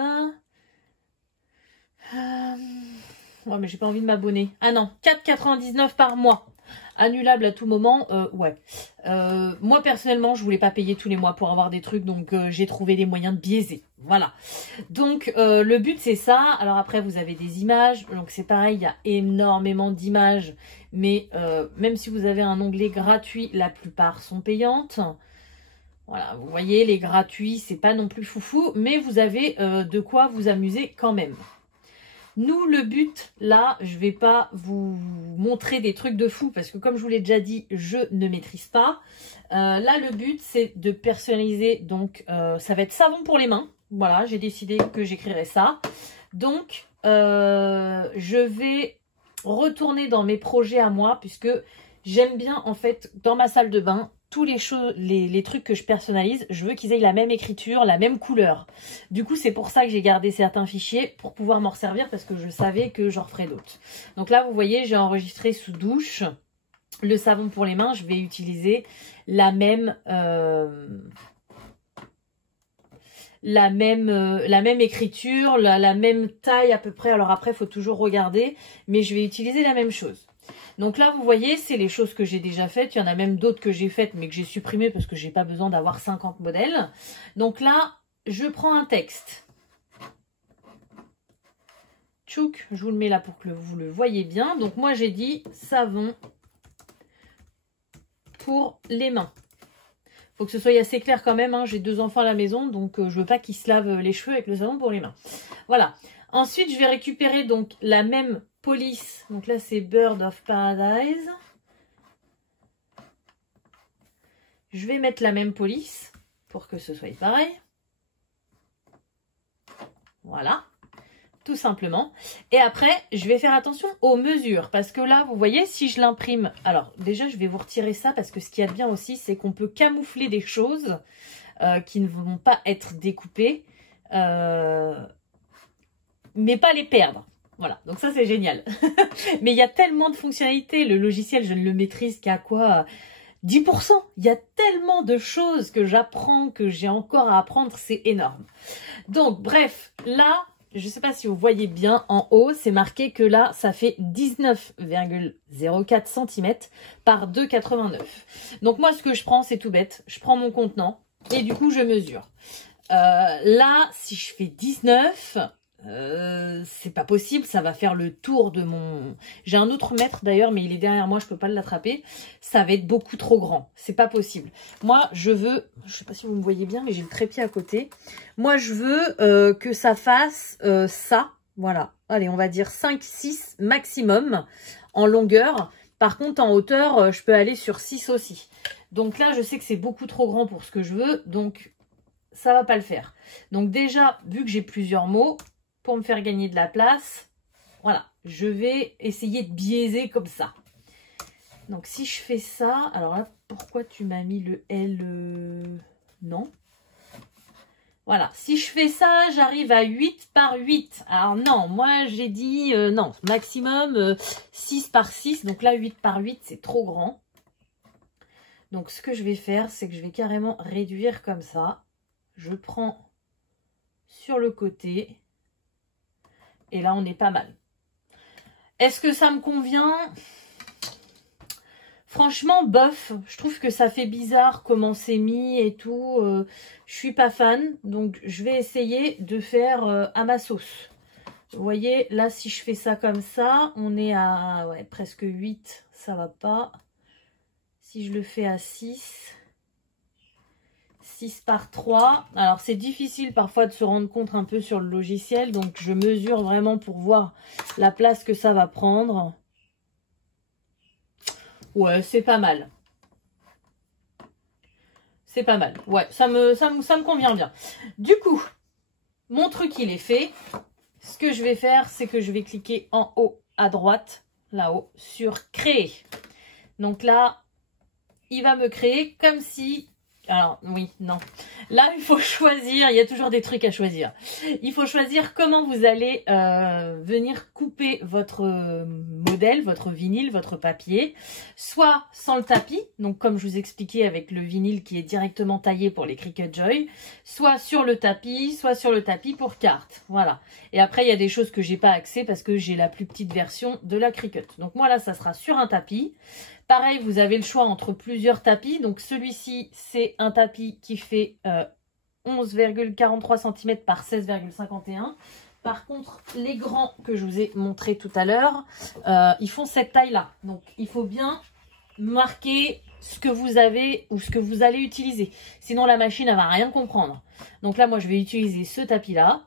ouais, mais j'ai pas envie de m'abonner. Ah non, 4,99 par mois. Annulable à tout moment, ouais. Moi, personnellement, je voulais pas payer tous les mois pour avoir des trucs, donc j'ai trouvé des moyens de biaiser. Voilà. Donc, le but, c'est ça. Alors après, vous avez des images. Donc, c'est pareil, il y a énormément d'images. Mais même si vous avez un onglet gratuit, la plupart sont payantes. Voilà, vous voyez, les gratuits, c'est pas non plus foufou. Mais vous avez de quoi vous amuser quand même. Nous, le but, là, je vais pas vous montrer des trucs de fou parce que comme je vous l'ai déjà dit, je ne maîtrise pas. Là, le but, c'est de personnaliser. Donc, ça va être savon pour les mains. Voilà, j'ai décidé que j'écrirais ça. Donc, je vais retourner dans mes projets à moi puisque j'aime bien, en fait, dans ma salle de bain, tous les trucs que je personnalise, je veux qu'ils aient la même écriture, la même couleur. Du coup, c'est pour ça que j'ai gardé certains fichiers pour pouvoir m'en servir parce que je savais que j'en referais d'autres. Donc là, vous voyez, j'ai enregistré sous douche le savon pour les mains. Je vais utiliser la même écriture, la même taille à peu près. Alors après, il faut toujours regarder, mais je vais utiliser la même chose. Donc là, vous voyez, c'est les choses que j'ai déjà faites. Il y en a même d'autres que j'ai faites, mais que j'ai supprimées parce que j'ai pas besoin d'avoir 50 modèles. Donc là, je prends un texte. Tchouk, je vous le mets là pour que vous le voyez bien. Donc moi, j'ai dit savon pour les mains. Faut que ce soit assez clair quand même. Hein. J'ai 2 enfants à la maison, donc je veux pas qu'ils se lavent les cheveux avec le savon pour les mains. Voilà. Ensuite, je vais récupérer donc la même police. Donc là, c'est Bird of Paradise. Je vais mettre la même police pour que ce soit pareil. Voilà. Tout simplement. Et après, je vais faire attention aux mesures. Parce que là, vous voyez, si je l'imprime... Alors, déjà, je vais vous retirer ça parce que ce qu'il y a de bien aussi, c'est qu'on peut camoufler des choses qui ne vont pas être découpées. Mais pas les perdre. Voilà, donc ça c'est génial. Mais il y a tellement de fonctionnalités, le logiciel je ne le maîtrise qu'à quoi 10%. Il y a tellement de choses que j'apprends, que j'ai encore à apprendre, c'est énorme. Donc bref, là, je ne sais pas si vous voyez bien en haut, c'est marqué que là, ça fait 19,04 cm par 2,89. Donc moi ce que je prends, c'est tout bête, je prends mon contenant et du coup je mesure. Là, si je fais 19... c'est pas possible, ça va faire le tour de mon... J'ai un autre mètre d'ailleurs, mais il est derrière moi, je peux pas l'attraper. Ça va être beaucoup trop grand, c'est pas possible. Moi, je veux... Je sais pas si vous me voyez bien, mais j'ai le trépied à côté. Moi, je veux que ça fasse ça, voilà. Allez, on va dire 5-6 maximum en longueur. Par contre, en hauteur, je peux aller sur 6 aussi. Donc là, je sais que c'est beaucoup trop grand pour ce que je veux, donc ça va pas le faire. Donc déjà, vu que j'ai plusieurs mots... Pour me faire gagner de la place, voilà, je vais essayer de biaiser comme ça. Donc si je fais ça, alors là, pourquoi tu m'as mis le L non. Voilà, si je fais ça, j'arrive à 8 par 8. Alors non, moi j'ai dit non, maximum 6 par 6. Donc là, 8 par 8, c'est trop grand. Donc ce que je vais faire, c'est que je vais carrément réduire comme ça. Je prends sur le côté... Et là, on est pas mal. Est-ce que ça me convient? Franchement, bof. Je trouve que ça fait bizarre comment c'est mis et tout. Je suis pas fan. Donc, je vais essayer de faire à ma sauce. Vous voyez, là, si je fais ça comme ça, on est à ouais, presque 8, ça va pas. Si je le fais à 6 par 3. Alors, c'est difficile parfois de se rendre compte un peu sur le logiciel. Donc, je mesure vraiment pour voir la place que ça va prendre. Ouais, c'est pas mal. C'est pas mal. Ouais, ça me convient bien. Du coup, mon truc, il est fait. Ce que je vais faire, c'est que je vais cliquer en haut à droite, là-haut, sur créer. Donc là, il va me créer comme si... Alors, oui, non. Là, il faut choisir. Il y a toujours des trucs à choisir. Il faut choisir comment vous allez venir couper votre modèle, votre vinyle, votre papier. Soit sans le tapis, donc comme je vous expliquais avec le vinyle qui est directement taillé pour les Cricut Joy. Soit sur le tapis pour carte. Voilà. Et après, il y a des choses que j'ai pas accès parce que j'ai la plus petite version de la Cricut. Donc moi, là, ça sera sur un tapis. Pareil, vous avez le choix entre plusieurs tapis. Donc, celui-ci, c'est un tapis qui fait 11,43 cm par 16,51. Par contre, les grands que je vous ai montrés tout à l'heure, ils font cette taille-là. Donc, il faut bien marquer ce que vous avez ou ce que vous allez utiliser. Sinon, la machine, elle va rien comprendre. Donc là, moi, je vais utiliser ce tapis-là.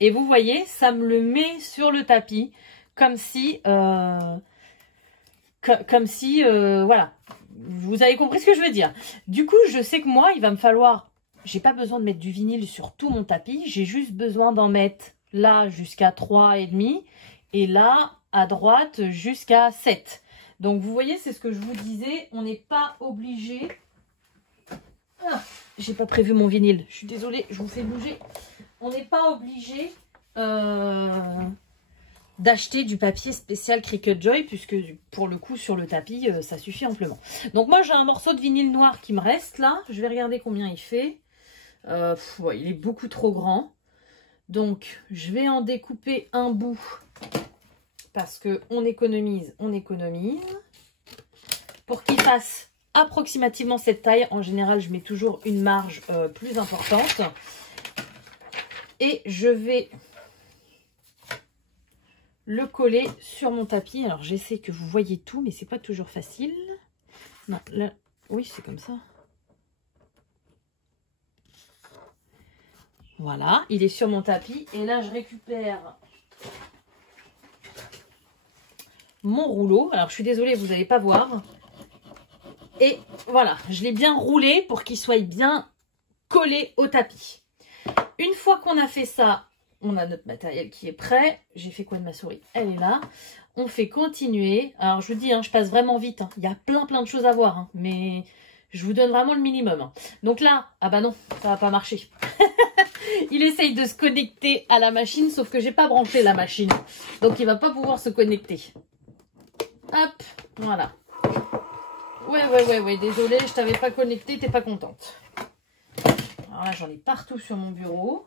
Et vous voyez, ça me le met sur le tapis comme si... voilà, vous avez compris ce que je veux dire. Du coup, je sais que moi, il va me falloir, j'ai pas besoin de mettre du vinyle sur tout mon tapis, j'ai juste besoin d'en mettre là jusqu'à 3,5 et là, à droite, jusqu'à 7. Donc, vous voyez, c'est ce que je vous disais, on n'est pas obligé... Ah, j'ai pas prévu mon vinyle, je suis désolée, je vous fais bouger. On n'est pas obligé... d'acheter du papier spécial Cricut Joy, puisque pour le coup sur le tapis ça suffit amplement. Donc moi j'ai un morceau de vinyle noir qui me reste là, je vais regarder combien il fait. Ouais, il est beaucoup trop grand, donc je vais en découper un bout parce que on économise pour qu'il fasse approximativement cette taille. En général je mets toujours une marge plus importante et je vais le coller sur mon tapis. Alors j'essaie que vous voyez tout, mais c'est pas toujours facile. Non, là, oui, c'est comme ça. Voilà, il est sur mon tapis. Et là, je récupère mon rouleau. Alors, je suis désolée, vous n'allez pas voir. Et voilà, je l'ai bien roulé pour qu'il soit bien collé au tapis. Une fois qu'on a fait ça, on a notre matériel qui est prêt. J'ai fait quoi de ma souris? Elle est là. On fait continuer. Alors, je vous dis, hein, je passe vraiment vite. Hein. Il y a plein de choses à voir. Hein, mais je vous donne vraiment le minimum. Hein. Donc là, ah bah non, ça va pas marcher. Il essaye de se connecter à la machine, sauf que j'ai pas branché la machine. Donc, il va pas pouvoir se connecter. Hop, voilà. Ouais, désolé, je t'avais pas connecté, t'es pas contente. Alors là, j'en ai partout sur mon bureau.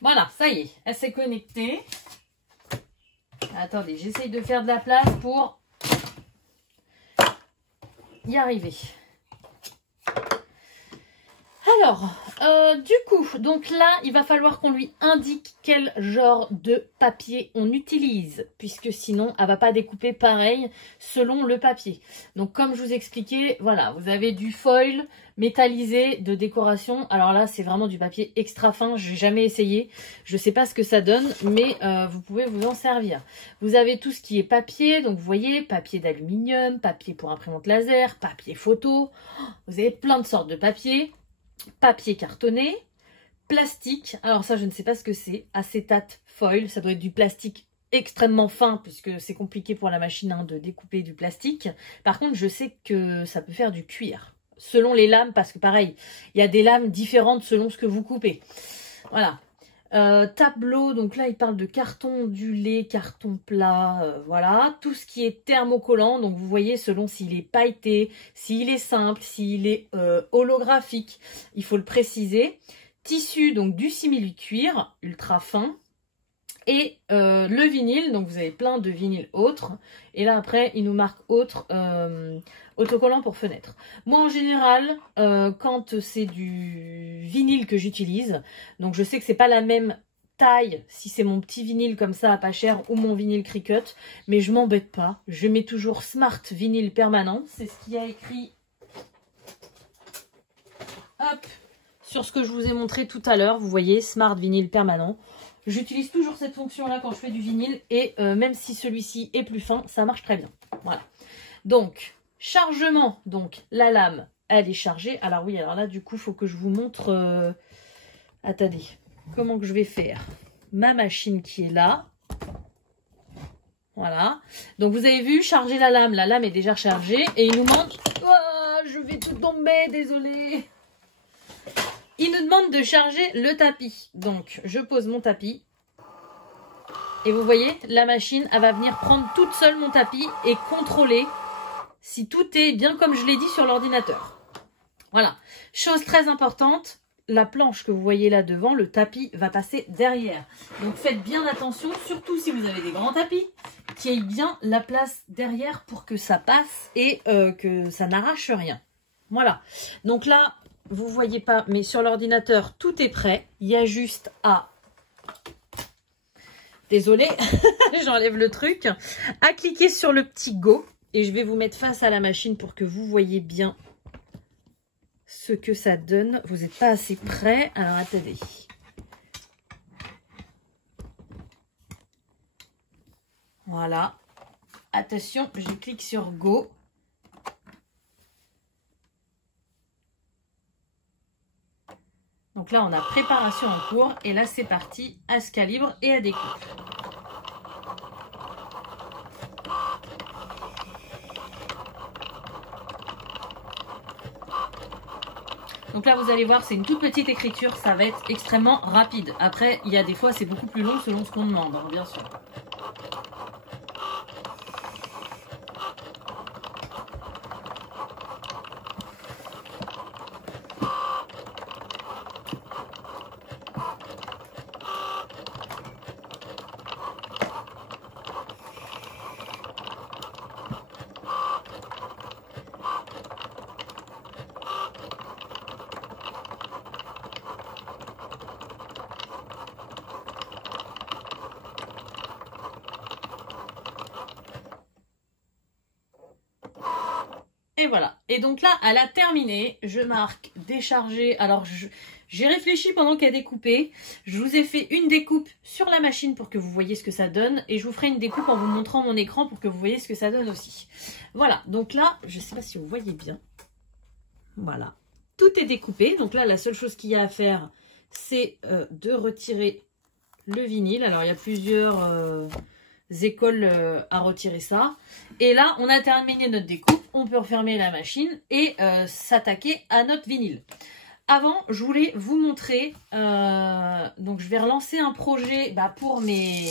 Voilà, ça y est, elle s'est connectée. Attendez, j'essaye de faire de la place pour y arriver. Alors, du coup, donc là, il va falloir qu'on lui indique quel genre de papier on utilise, puisque sinon, elle ne va pas découper pareil selon le papier. Donc, comme je vous expliquais, voilà, vous avez du foil métallisé de décoration. Alors là, c'est vraiment du papier extra fin, je n'ai jamais essayé. Je ne sais pas ce que ça donne, mais vous pouvez vous en servir. Vous avez tout ce qui est papier, donc vous voyez, papier d'aluminium, papier pour imprimante laser, papier photo. Vous avez plein de sortes de papier. Papier cartonné, plastique, alors ça je ne sais pas ce que c'est, acétate foil, ça doit être du plastique extrêmement fin puisque c'est compliqué pour la machine hein, de découper du plastique. Par contre je sais que ça peut faire du cuir, selon les lames, parce que pareil, il y a des lames différentes selon ce que vous coupez. Voilà. Tableau, donc là il parle de carton ondulé, carton plat, voilà, tout ce qui est thermocollant, donc vous voyez selon s'il est pailleté, s'il est simple, s'il est holographique, il faut le préciser. Tissu, donc du simili-cuir, ultra fin, et le vinyle, donc vous avez plein de vinyles autres, et là après il nous marque autre, autocollant pour fenêtre. Moi en général, quand c'est du vinyle que j'utilise, donc je sais que c'est pas la même taille si c'est mon petit vinyle comme ça à pas cher ou mon vinyle Cricut. Mais je m'embête pas. Je mets toujours Smart Vinyle Permanent. C'est ce qu'il y a écrit hop, sur ce que je vous ai montré tout à l'heure. Vous voyez, Smart Vinyle Permanent. J'utilise toujours cette fonction-là quand je fais du vinyle. Et même si celui-ci est plus fin, ça marche très bien. Voilà. Donc, chargement. Donc, la lame, elle est chargée. Alors oui, alors là, du coup, il faut que je vous montre... Attendez, comment que je vais faire? Ma machine qui est là. Voilà. Donc, vous avez vu, charger la lame est déjà chargée. Et il nous demande... Oh, je vais tout tomber, désolé. Il nous demande de charger le tapis. Donc, je pose mon tapis. Et vous voyez, la machine, elle va venir prendre toute seule mon tapis et contrôler si tout est bien comme je l'ai dit sur l'ordinateur. Voilà. Chose très importante, la planche que vous voyez là devant, le tapis va passer derrière. Donc, faites bien attention, surtout si vous avez des grands tapis, qu'il y ait bien la place derrière pour que ça passe et que ça n'arrache rien. Voilà. Donc là... Vous ne voyez pas, mais sur l'ordinateur, tout est prêt. Il y a juste à... Désolée, j'enlève le truc. À cliquer sur le petit Go. Et je vais vous mettre face à la machine pour que vous voyez bien ce que ça donne. Vous n'êtes pas assez près. Alors, attendez. Voilà. Attention, je clique sur Go. Donc là, on a préparation en cours. Et là, c'est parti. Elle se calibre et elle découpe. Donc là, vous allez voir, c'est une toute petite écriture. Ça va être extrêmement rapide. Après, il y a des fois, c'est beaucoup plus long selon ce qu'on demande, hein, bien sûr. Et voilà. Et donc là, elle a terminé. Je marque décharger. Alors, j'ai réfléchi pendant qu'elle découpait. Je vous ai fait une découpe sur la machine pour que vous voyez ce que ça donne. Et je vous ferai une découpe en vous montrant mon écran pour que vous voyez ce que ça donne aussi. Voilà. Donc là, je ne sais pas si vous voyez bien. Voilà. Tout est découpé. Donc là, la seule chose qu'il y a à faire, c'est de retirer le vinyle. Alors, il y a plusieurs... écoles à retirer ça. Et là, on a terminé notre découpe. On peut refermer la machine et s'attaquer à notre vinyle. Avant, je voulais vous montrer, donc je vais relancer un projet pour mes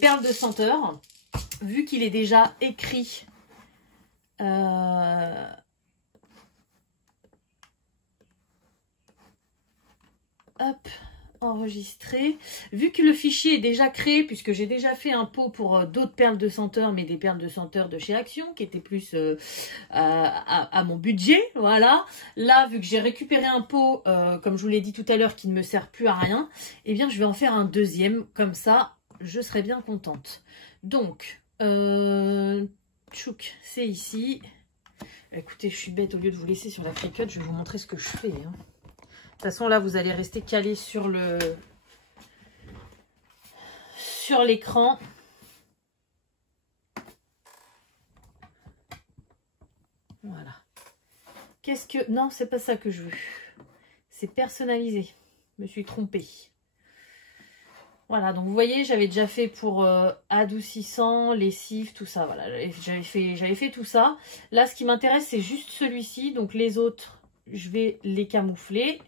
perles de senteur. Vu qu'il est déjà écrit, hop, enregistré. Vu que le fichier est déjà créé, puisque j'ai déjà fait un pot pour d'autres perles de senteur, mais des perles de senteur de chez Action, qui étaient plus à mon budget, voilà. Là, vu que j'ai récupéré un pot, comme je vous l'ai dit tout à l'heure, qui ne me sert plus à rien, eh bien, je vais en faire un deuxième, comme ça, je serai bien contente. Donc, tchouk, c'est ici. Écoutez, je suis bête, au lieu de vous laisser sur la Cricut, je vais vous montrer ce que je fais, hein. De toute façon, là, vous allez rester calé sur l'écran. Voilà. Qu'est-ce que... Non, c'est pas ça que je veux. C'est personnalisé. Je me suis trompée. Voilà, donc vous voyez, j'avais déjà fait pour adoucissant, lessive, tout ça. Voilà, j'avais fait tout ça. Là, ce qui m'intéresse, c'est juste celui-ci. Donc les autres, je vais les camoufler.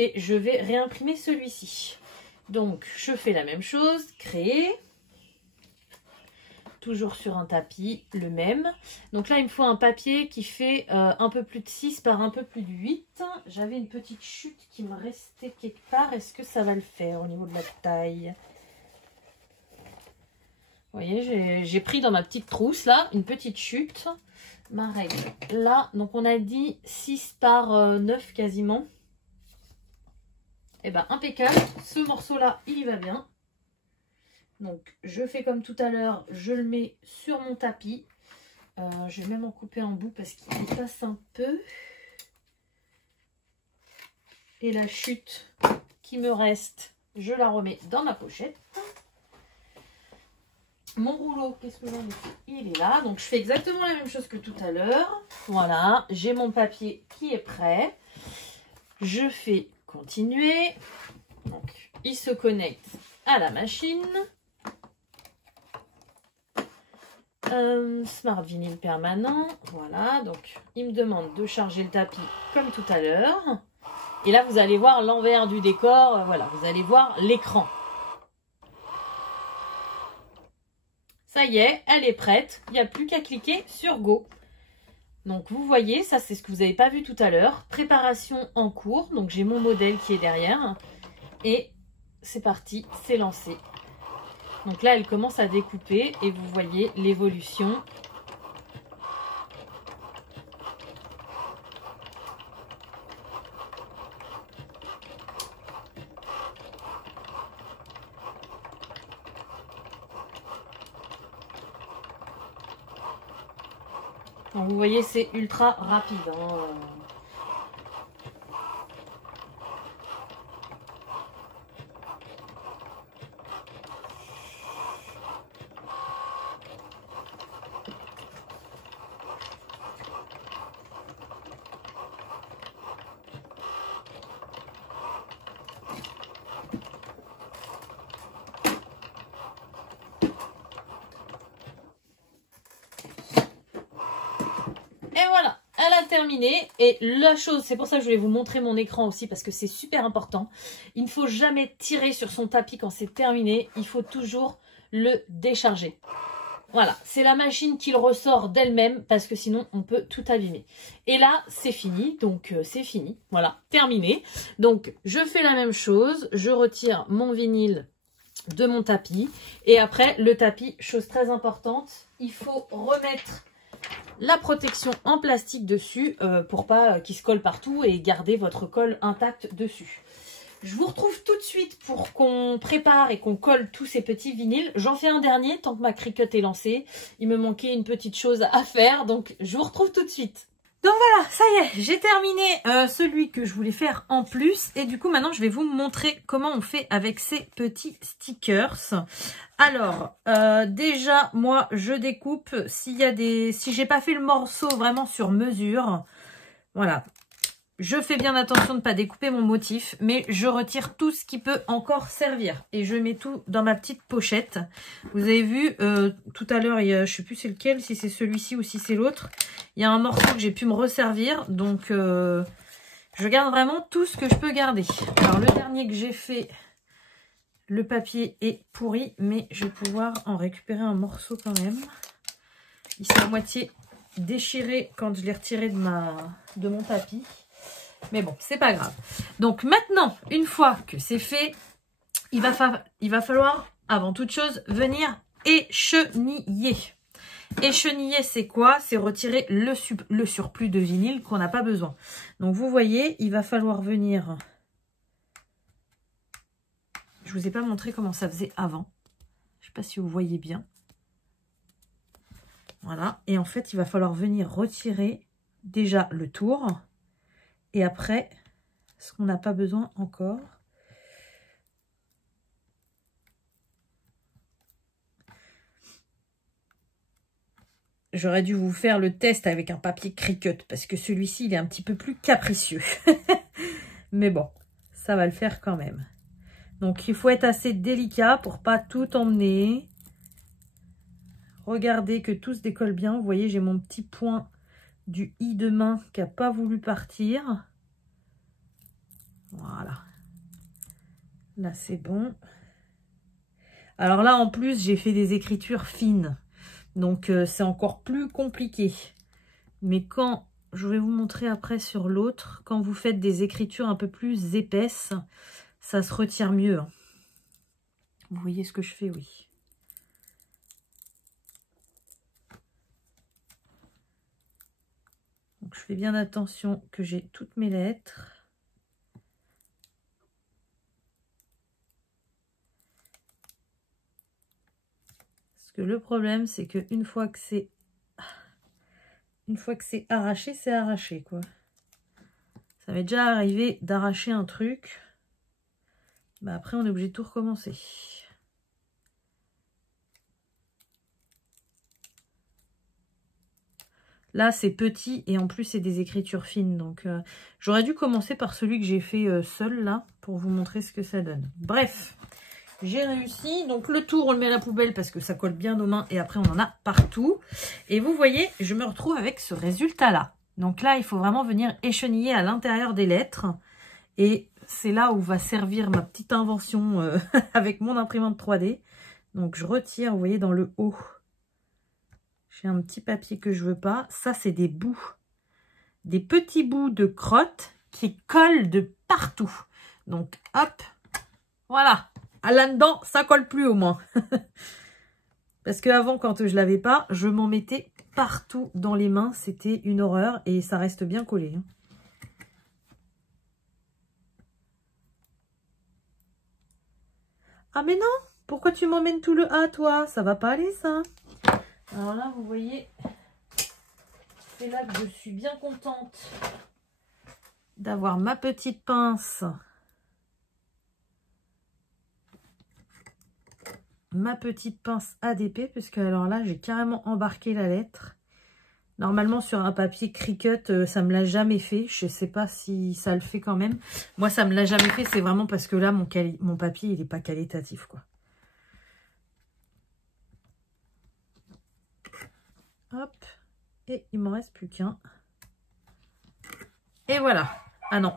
Et je vais réimprimer celui-ci. Donc, je fais la même chose. Créer. Toujours sur un tapis, le même. Donc là, il me faut un papier qui fait un peu plus de 6 par un peu plus de 8. J'avais une petite chute qui me restait quelque part. Est-ce que ça va le faire au niveau de la taille? Vous voyez, j'ai pris dans ma petite trousse, là, une petite chute. Ma règle. Là, donc on a dit 6 par 9 quasiment. Et ben impeccable, ce morceau-là, il y va bien. Donc je fais comme tout à l'heure, je le mets sur mon tapis. Je vais même en couper en bout parce qu'il dépasse un peu. Et la chute qui me reste, je la remets dans ma pochette. Mon rouleau, qu'est-ce que j'en ai fait? Il est là. Donc je fais exactement la même chose que tout à l'heure. Voilà, j'ai mon papier qui est prêt. Je fais continuer. Donc il se connecte à la machine. Smart vinyle permanent. Voilà, donc il me demande de charger le tapis comme tout à l'heure. Et là, vous allez voir l'envers du décor. Voilà, vous allez voir l'écran. Ça y est, elle est prête. Il n'y a plus qu'à cliquer sur Go. Donc, vous voyez, ça, c'est ce que vous n'avez pas vu tout à l'heure. Préparation en cours. Donc, j'ai mon modèle qui est derrière. Et c'est parti, c'est lancé. Donc là, elle commence à découper et vous voyez l'évolution. Donc vous voyez, c'est ultra rapide. Hein. Et voilà, elle a terminé. Et la chose, c'est pour ça que je voulais vous montrer mon écran aussi, parce que c'est super important. Il ne faut jamais tirer sur son tapis quand c'est terminé. Il faut toujours le décharger. Voilà, c'est la machine qui le ressort d'elle-même, parce que sinon, on peut tout abîmer. Et là, c'est fini. Donc, c'est fini. Voilà, terminé. Donc, je fais la même chose. Je retire mon vinyle de mon tapis. Et après, le tapis, chose très importante, il faut remettre la protection en plastique dessus pour pas qu'il se colle partout et garder votre colle intacte dessus. Je vous retrouve tout de suite pour qu'on prépare et qu'on colle tous ces petits vinyles. J'en fais un dernier tant que ma Cricut est lancée. Il me manquait une petite chose à faire, donc je vous retrouve tout de suite. Donc voilà, ça y est, j'ai terminé celui que je voulais faire en plus. Et du coup, maintenant, je vais vous montrer comment on fait avec ces petits stickers. Alors, déjà, moi, je découpe. Si j'ai pas fait le morceau vraiment sur mesure, voilà. Je fais bien attention de ne pas découper mon motif, mais je retire tout ce qui peut encore servir. Et je mets tout dans ma petite pochette. Vous avez vu, tout à l'heure, je ne sais plus c'est lequel, si c'est celui-ci ou si c'est l'autre. Il y a un morceau que j'ai pu me resservir. Donc, je garde vraiment tout ce que je peux garder. Alors, le dernier que j'ai fait, le papier est pourri, mais je vais pouvoir en récupérer un morceau quand même. Il s'est à moitié déchiré quand je l'ai retiré de mon tapis. Mais bon, c'est pas grave. Donc maintenant, une fois que c'est fait, il va falloir, avant toute chose, venir écheniller. Écheniller, c'est quoi? C'est retirer le surplus de vinyle qu'on n'a pas besoin. Donc vous voyez, il va falloir venir... Je vous ai pas montré comment ça faisait avant. Je sais pas si vous voyez bien. Voilà. Et en fait, il va falloir venir retirer déjà le tour. Et après, ce qu'on n'a pas besoin encore. J'aurais dû vous faire le test avec un papier Cricut parce que celui-ci, il est un petit peu plus capricieux. Mais bon, ça va le faire quand même. Donc, il faut être assez délicat pour pas tout emmener. Regardez que tout se décolle bien. Vous voyez, j'ai mon petit point du i de main qui n'a pas voulu partir. Voilà. Là, c'est bon. Alors là, en plus, j'ai fait des écritures fines. Donc, c'est encore plus compliqué. Mais quand, je vais vous montrer après sur l'autre, quand vous faites des écritures un peu plus épaisses, ça se retire mieux. Hein. Vous voyez ce que je fais, oui. Donc, je fais bien attention que j'ai toutes mes lettres. le problème, c'est que une fois que c'est arraché, quoi. Ça m'est déjà arrivé d'arracher un truc. Bah après, on est obligé de tout recommencer. Là, c'est petit et en plus, c'est des écritures fines. Donc, j'aurais dû commencer par celui que j'ai fait seul, là, pour vous montrer ce que ça donne. Bref, j'ai réussi. Donc, le tour, on le met à la poubelle parce que ça colle bien aux mains. Et après, on en a partout. Et vous voyez, je me retrouve avec ce résultat-là. Donc là, il faut vraiment venir écheniller à l'intérieur des lettres. Et c'est là où va servir ma petite invention avec mon imprimante 3D. Donc, je retire, vous voyez, dans le haut. J'ai un petit papier que je veux pas. Ça, c'est des bouts. Des petits bouts de crotte qui collent de partout. Donc, hop. Voilà. Là-dedans, ça colle plus au moins. Parce qu'avant, quand je l'avais pas, je m'en mettais partout dans les mains. C'était une horreur et ça reste bien collé. Ah mais non! Pourquoi tu m'emmènes tout le A, toi? Ça va pas aller, ça. Alors là, vous voyez, c'est là que je suis bien contente d'avoir ma petite pince. Ma petite pince ADP, puisque alors là, j'ai carrément embarqué la lettre. Normalement, sur un papier Cricut, ça me l'a jamais fait. Je sais pas si ça le fait quand même. Moi, ça me l'a jamais fait. C'est vraiment parce que là, mon papier, il n'est pas qualitatif, quoi. Hop, et il m'en reste plus qu'un. Et voilà. Ah non.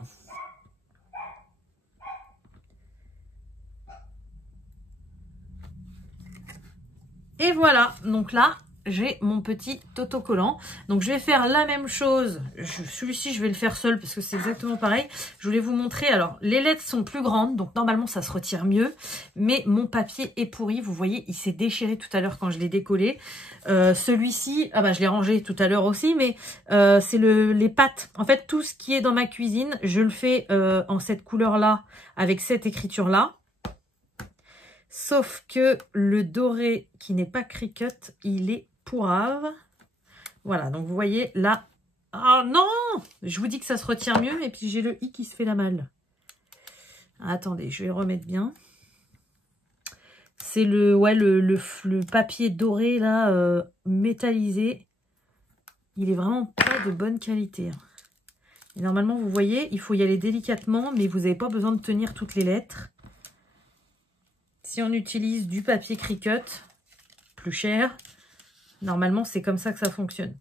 Et voilà. Donc là, j'ai mon petit autocollant. Donc je vais faire la même chose. Celui-ci, je vais le faire seul parce que c'est exactement pareil. Je voulais vous montrer. Alors, les lettres sont plus grandes. Donc normalement, ça se retire mieux. Mais mon papier est pourri. Vous voyez, il s'est déchiré tout à l'heure quand je l'ai décollé. Celui-ci, ah bah je l'ai rangé tout à l'heure aussi. Mais c'est les pattes. En fait, tout ce qui est dans ma cuisine, je le fais en cette couleur-là avec cette écriture-là. Sauf que le doré qui n'est pas Cricut, il est pourrave. Voilà, donc vous voyez là. Ah non! Je vous dis que ça se retire mieux et puis j'ai le i qui se fait la malle. Attendez, je vais le remettre bien. C'est le papier doré là, métallisé. Il est vraiment pas de bonne qualité. Et normalement, vous voyez, il faut y aller délicatement, mais vous n'avez pas besoin de tenir toutes les lettres. Si on utilise du papier Cricut, plus cher, normalement, c'est comme ça que ça fonctionne.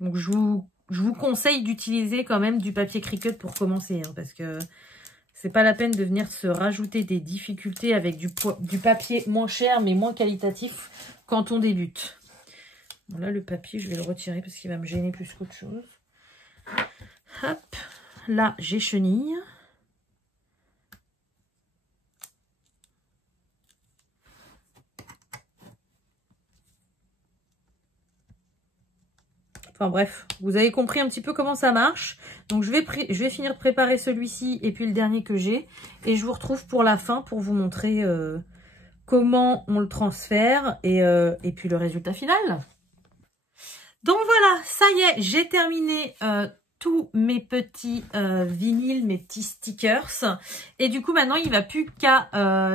Donc, je vous conseille d'utiliser quand même du papier Cricut pour commencer, hein, parce que c'est pas la peine de venir se rajouter des difficultés avec du papier moins cher, mais moins qualitatif quand on débute. Bon, là, le papier, je vais le retirer parce qu'il va me gêner plus qu'autre chose. Hop, là, j'échenille. Enfin bref, vous avez compris un petit peu comment ça marche. Donc je vais finir de préparer celui-ci et puis le dernier que j'ai. Et je vous retrouve pour la fin pour vous montrer comment on le transfère et puis le résultat final. Donc voilà, ça y est, j'ai terminé tous mes petits vinyles, mes petits stickers. Et du coup, maintenant, il ne va plus qu'à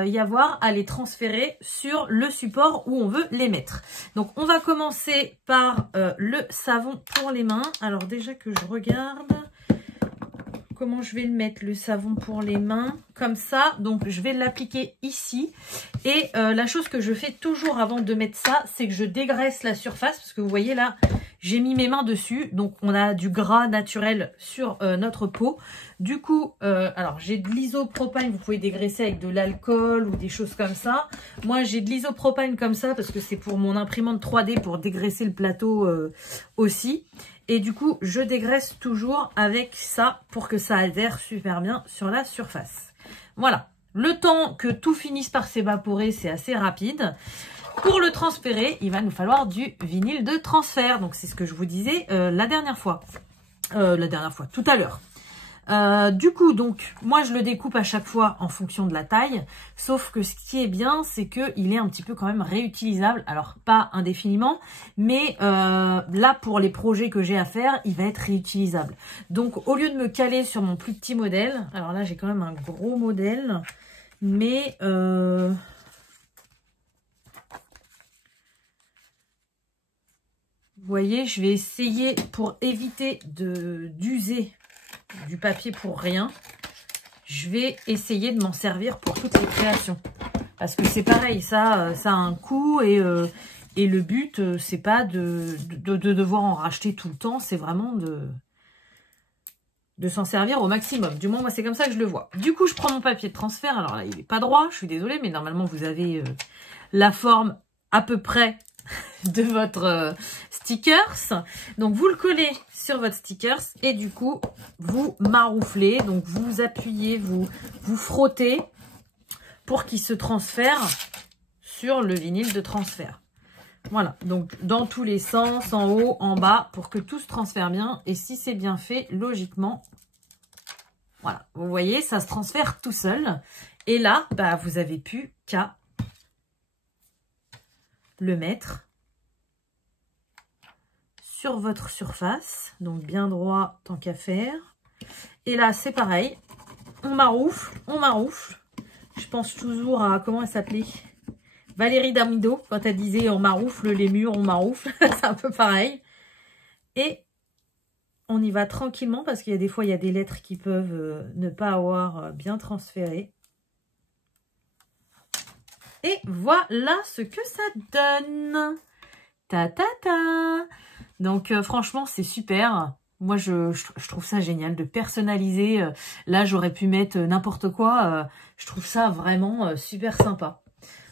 y avoir à les transférer sur le support où on veut les mettre. Donc, on va commencer par le savon pour les mains. Alors, déjà que je regarde comment je vais le mettre, le savon pour les mains, comme ça. Donc, je vais l'appliquer ici. Et la chose que je fais toujours avant de mettre ça, c'est que je dégraisse la surface. Parce que vous voyez là, j'ai mis mes mains dessus, donc on a du gras naturel sur notre peau. Du coup, alors j'ai de l'isopropane, vous pouvez dégraisser avec de l'alcool ou des choses comme ça. Moi, j'ai de l'isopropane comme ça parce que c'est pour mon imprimante 3D pour dégraisser le plateau aussi. Et du coup, je dégraisse toujours avec ça pour que ça adhère super bien sur la surface. Voilà, le temps que tout finisse par s'évaporer, c'est assez rapide. Pour le transférer, il va nous falloir du vinyle de transfert. Donc, c'est ce que je vous disais la dernière fois. Tout à l'heure. Du coup, donc, moi, je le découpe à chaque fois en fonction de la taille. Sauf que ce qui est bien, c'est qu'il est un petit peu quand même réutilisable. Alors, pas indéfiniment, mais là, pour les projets que j'ai à faire, il va être réutilisable. Donc, au lieu de me caler sur mon plus petit modèle, alors là, j'ai quand même un gros modèle, mais... vous voyez, je vais essayer, pour éviter d'user du papier pour rien, je vais essayer de m'en servir pour toutes les créations. Parce que c'est pareil, ça a un coût et le but, c'est pas de devoir en racheter tout le temps, c'est vraiment de s'en servir au maximum. Du moins, moi, c'est comme ça que je le vois. Du coup, je prends mon papier de transfert. Alors là, il n'est pas droit, je suis désolée, mais normalement, vous avez la forme à peu près de votre stickers. Donc, vous le collez sur votre stickers et du coup, vous marouflez. Donc, vous appuyez, vous frottez pour qu'il se transfère sur le vinyle de transfert. Voilà, donc dans tous les sens, en haut, en bas, pour que tout se transfère bien. Et si c'est bien fait, logiquement, voilà, vous voyez, ça se transfère tout seul. Et là, bah, vous avez plus qu'à le mettre sur votre surface. Donc bien droit, tant qu'à faire. Et là, c'est pareil. On maroufle, on maroufle. Je pense toujours à, comment elle s'appelait ? Valérie Damido, quand elle disait on maroufle les murs, on maroufle, c'est un peu pareil. Et on y va tranquillement parce qu'il y a des fois, il y a des lettres qui peuvent ne pas avoir bien transféré. Et voilà ce que ça donne. Ta ta ta. Donc franchement, c'est super. Moi, je trouve ça génial de personnaliser. Là, j'aurais pu mettre n'importe quoi. Je trouve ça vraiment super sympa.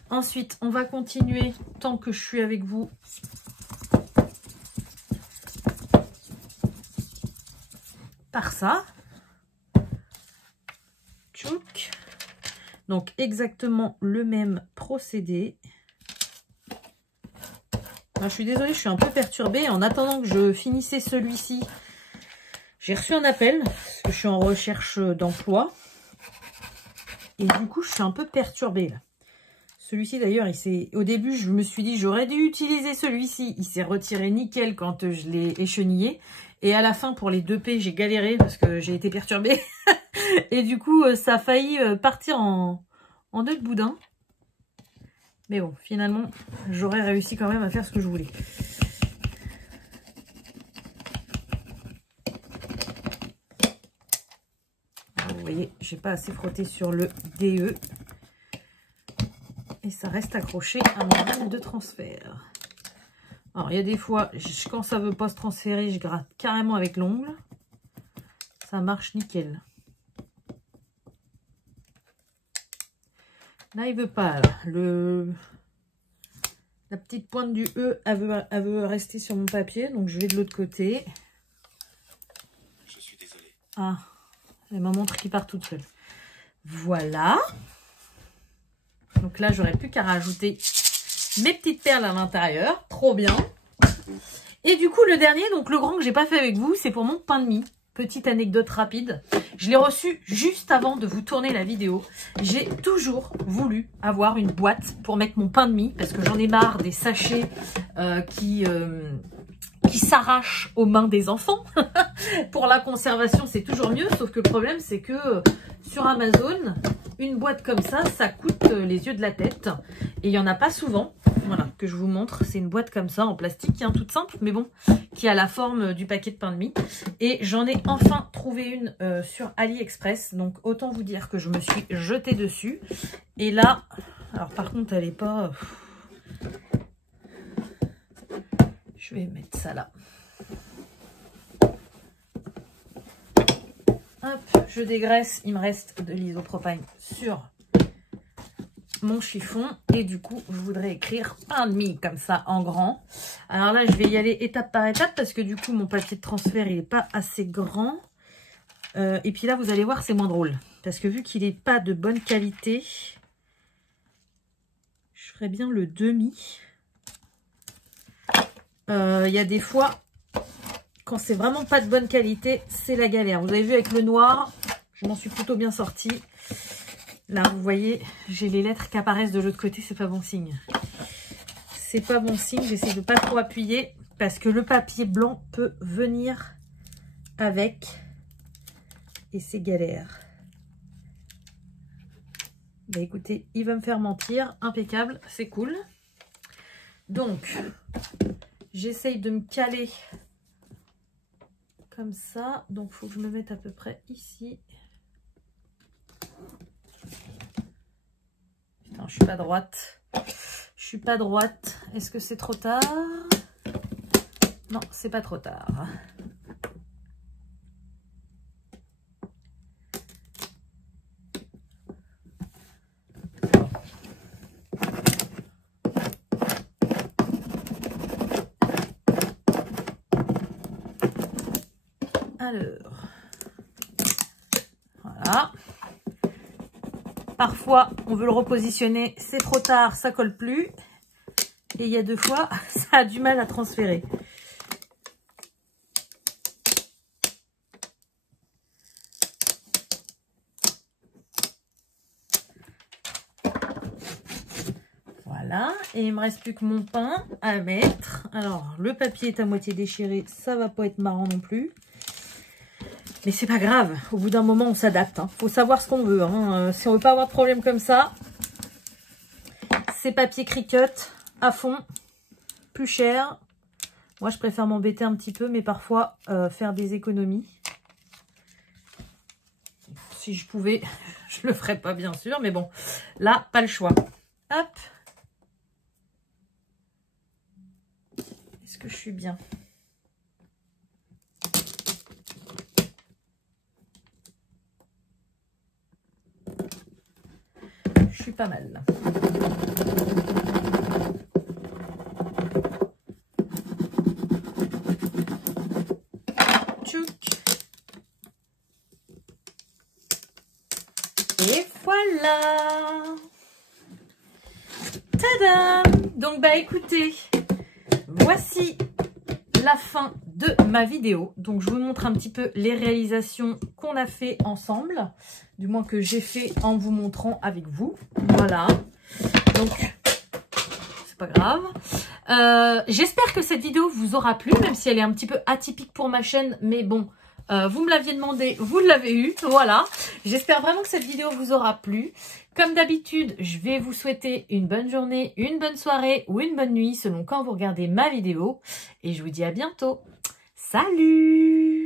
Ensuite, on va continuer, tant que je suis avec vous, par ça. Tchouk. Donc, exactement le même procédé. Alors, je suis désolée, je suis un peu perturbée. En attendant que je finissais celui-ci, j'ai reçu un appel, parce que je suis en recherche d'emploi. Et du coup, je suis un peu perturbée, là. Celui-ci, d'ailleurs, au début, je me suis dit, j'aurais dû utiliser celui-ci. Il s'est retiré nickel quand je l'ai échenillé. Et à la fin, pour les 2P, j'ai galéré parce que j'ai été perturbée. Et du coup, ça a failli partir en deux de boudin. Mais bon, finalement, j'aurais réussi quand même à faire ce que je voulais. Alors, vous voyez, j'ai pas assez frotté sur le DE. Et ça reste accroché à mon vinyle de transfert. Alors, il y a des fois, quand ça ne veut pas se transférer, je gratte carrément avec l'ongle. Ça marche nickel. Là, il ne veut pas. La petite pointe du E, elle veut rester sur mon papier. Donc, je vais de l'autre côté. Je suis désolée. Ah, elle ma montre qui part toute seule. Voilà. Donc là, j'aurais plus qu'à rajouter mes petites perles à l'intérieur. Trop bien. Et du coup, le dernier, donc le grand que j'ai pas fait avec vous, c'est pour mon pain de mie. Petite anecdote rapide. Je l'ai reçu juste avant de vous tourner la vidéo. J'ai toujours voulu avoir une boîte pour mettre mon pain de mie parce que j'en ai marre des sachets qui s'arrachent aux mains des enfants. Pour la conservation, c'est toujours mieux. Sauf que le problème, c'est que sur Amazon, une boîte comme ça coûte les yeux de la tête. Et il n'y en a pas souvent. Voilà, que je vous montre. C'est une boîte comme ça, en plastique, hein, toute simple, mais bon, qui a la forme du paquet de pain de mie. Et j'en ai enfin trouvé une sur AliExpress. Donc, autant vous dire que je me suis jetée dessus. Et là, alors par contre, elle n'est pas... Je vais mettre ça là. Hop, je dégraisse. Il me reste de l'isopropane sur mon chiffon. Et du coup, je voudrais écrire pain de mie comme ça en grand. Alors là, je vais y aller étape par étape parce que du coup, mon papier de transfert, il n'est pas assez grand. Et puis là, vous allez voir, c'est moins drôle. Parce que vu qu'il n'est pas de bonne qualité, je ferais bien le demi. Il y a des fois quand c'est vraiment pas de bonne qualité, c'est la galère. Vous avez vu avec le noir, je m'en suis plutôt bien sortie. Là, vous voyez, j'ai les lettres qui apparaissent de l'autre côté, c'est pas bon signe. C'est pas bon signe, j'essaie de pas trop appuyer parce que le papier blanc peut venir avec et c'est galère. Bah écoutez, il va me faire mentir, impeccable, c'est cool. Donc, j'essaye de me caler comme ça. Donc, il faut que je me mette à peu près ici. Putain, je suis pas droite. Je suis pas droite. Est-ce que c'est trop tard? Non, c'est pas trop tard. Alors, voilà. Parfois, on veut le repositionner, c'est trop tard, ça colle plus. Et il y a 2 fois, ça a du mal à transférer. Voilà, et il me reste plus que mon pain à mettre. Alors, le papier est à moitié déchiré, ça va pas être marrant non plus. Mais c'est pas grave, au bout d'un moment, on s'adapte. Hein. Faut savoir ce qu'on veut. Hein. Si on veut pas avoir de problème comme ça, c'est papier Cricut à fond, plus cher. Moi, je préfère m'embêter un petit peu, mais parfois faire des économies. Si je pouvais, je le ferais pas, bien sûr, mais bon, là, pas le choix. Hop. Est-ce que je suis bien ? Je suis pas mal. Tchouk. Et voilà. Tadam! Donc bah écoutez, voici la fin de ma vidéo. Donc je vous montre un petit peu les réalisations qu'on a fait ensemble, du moins que j'ai fait en vous montrant avec vous. Voilà. Donc c'est pas grave. J'espère que cette vidéo vous aura plu, même si elle est un petit peu atypique pour ma chaîne, mais bon, vous me l'aviez demandé, vous l'avez eu, voilà. J'espère vraiment que cette vidéo vous aura plu. Comme d'habitude, je vais vous souhaiter une bonne journée, une bonne soirée ou une bonne nuit selon quand vous regardez ma vidéo. Et je vous dis à bientôt. Salut!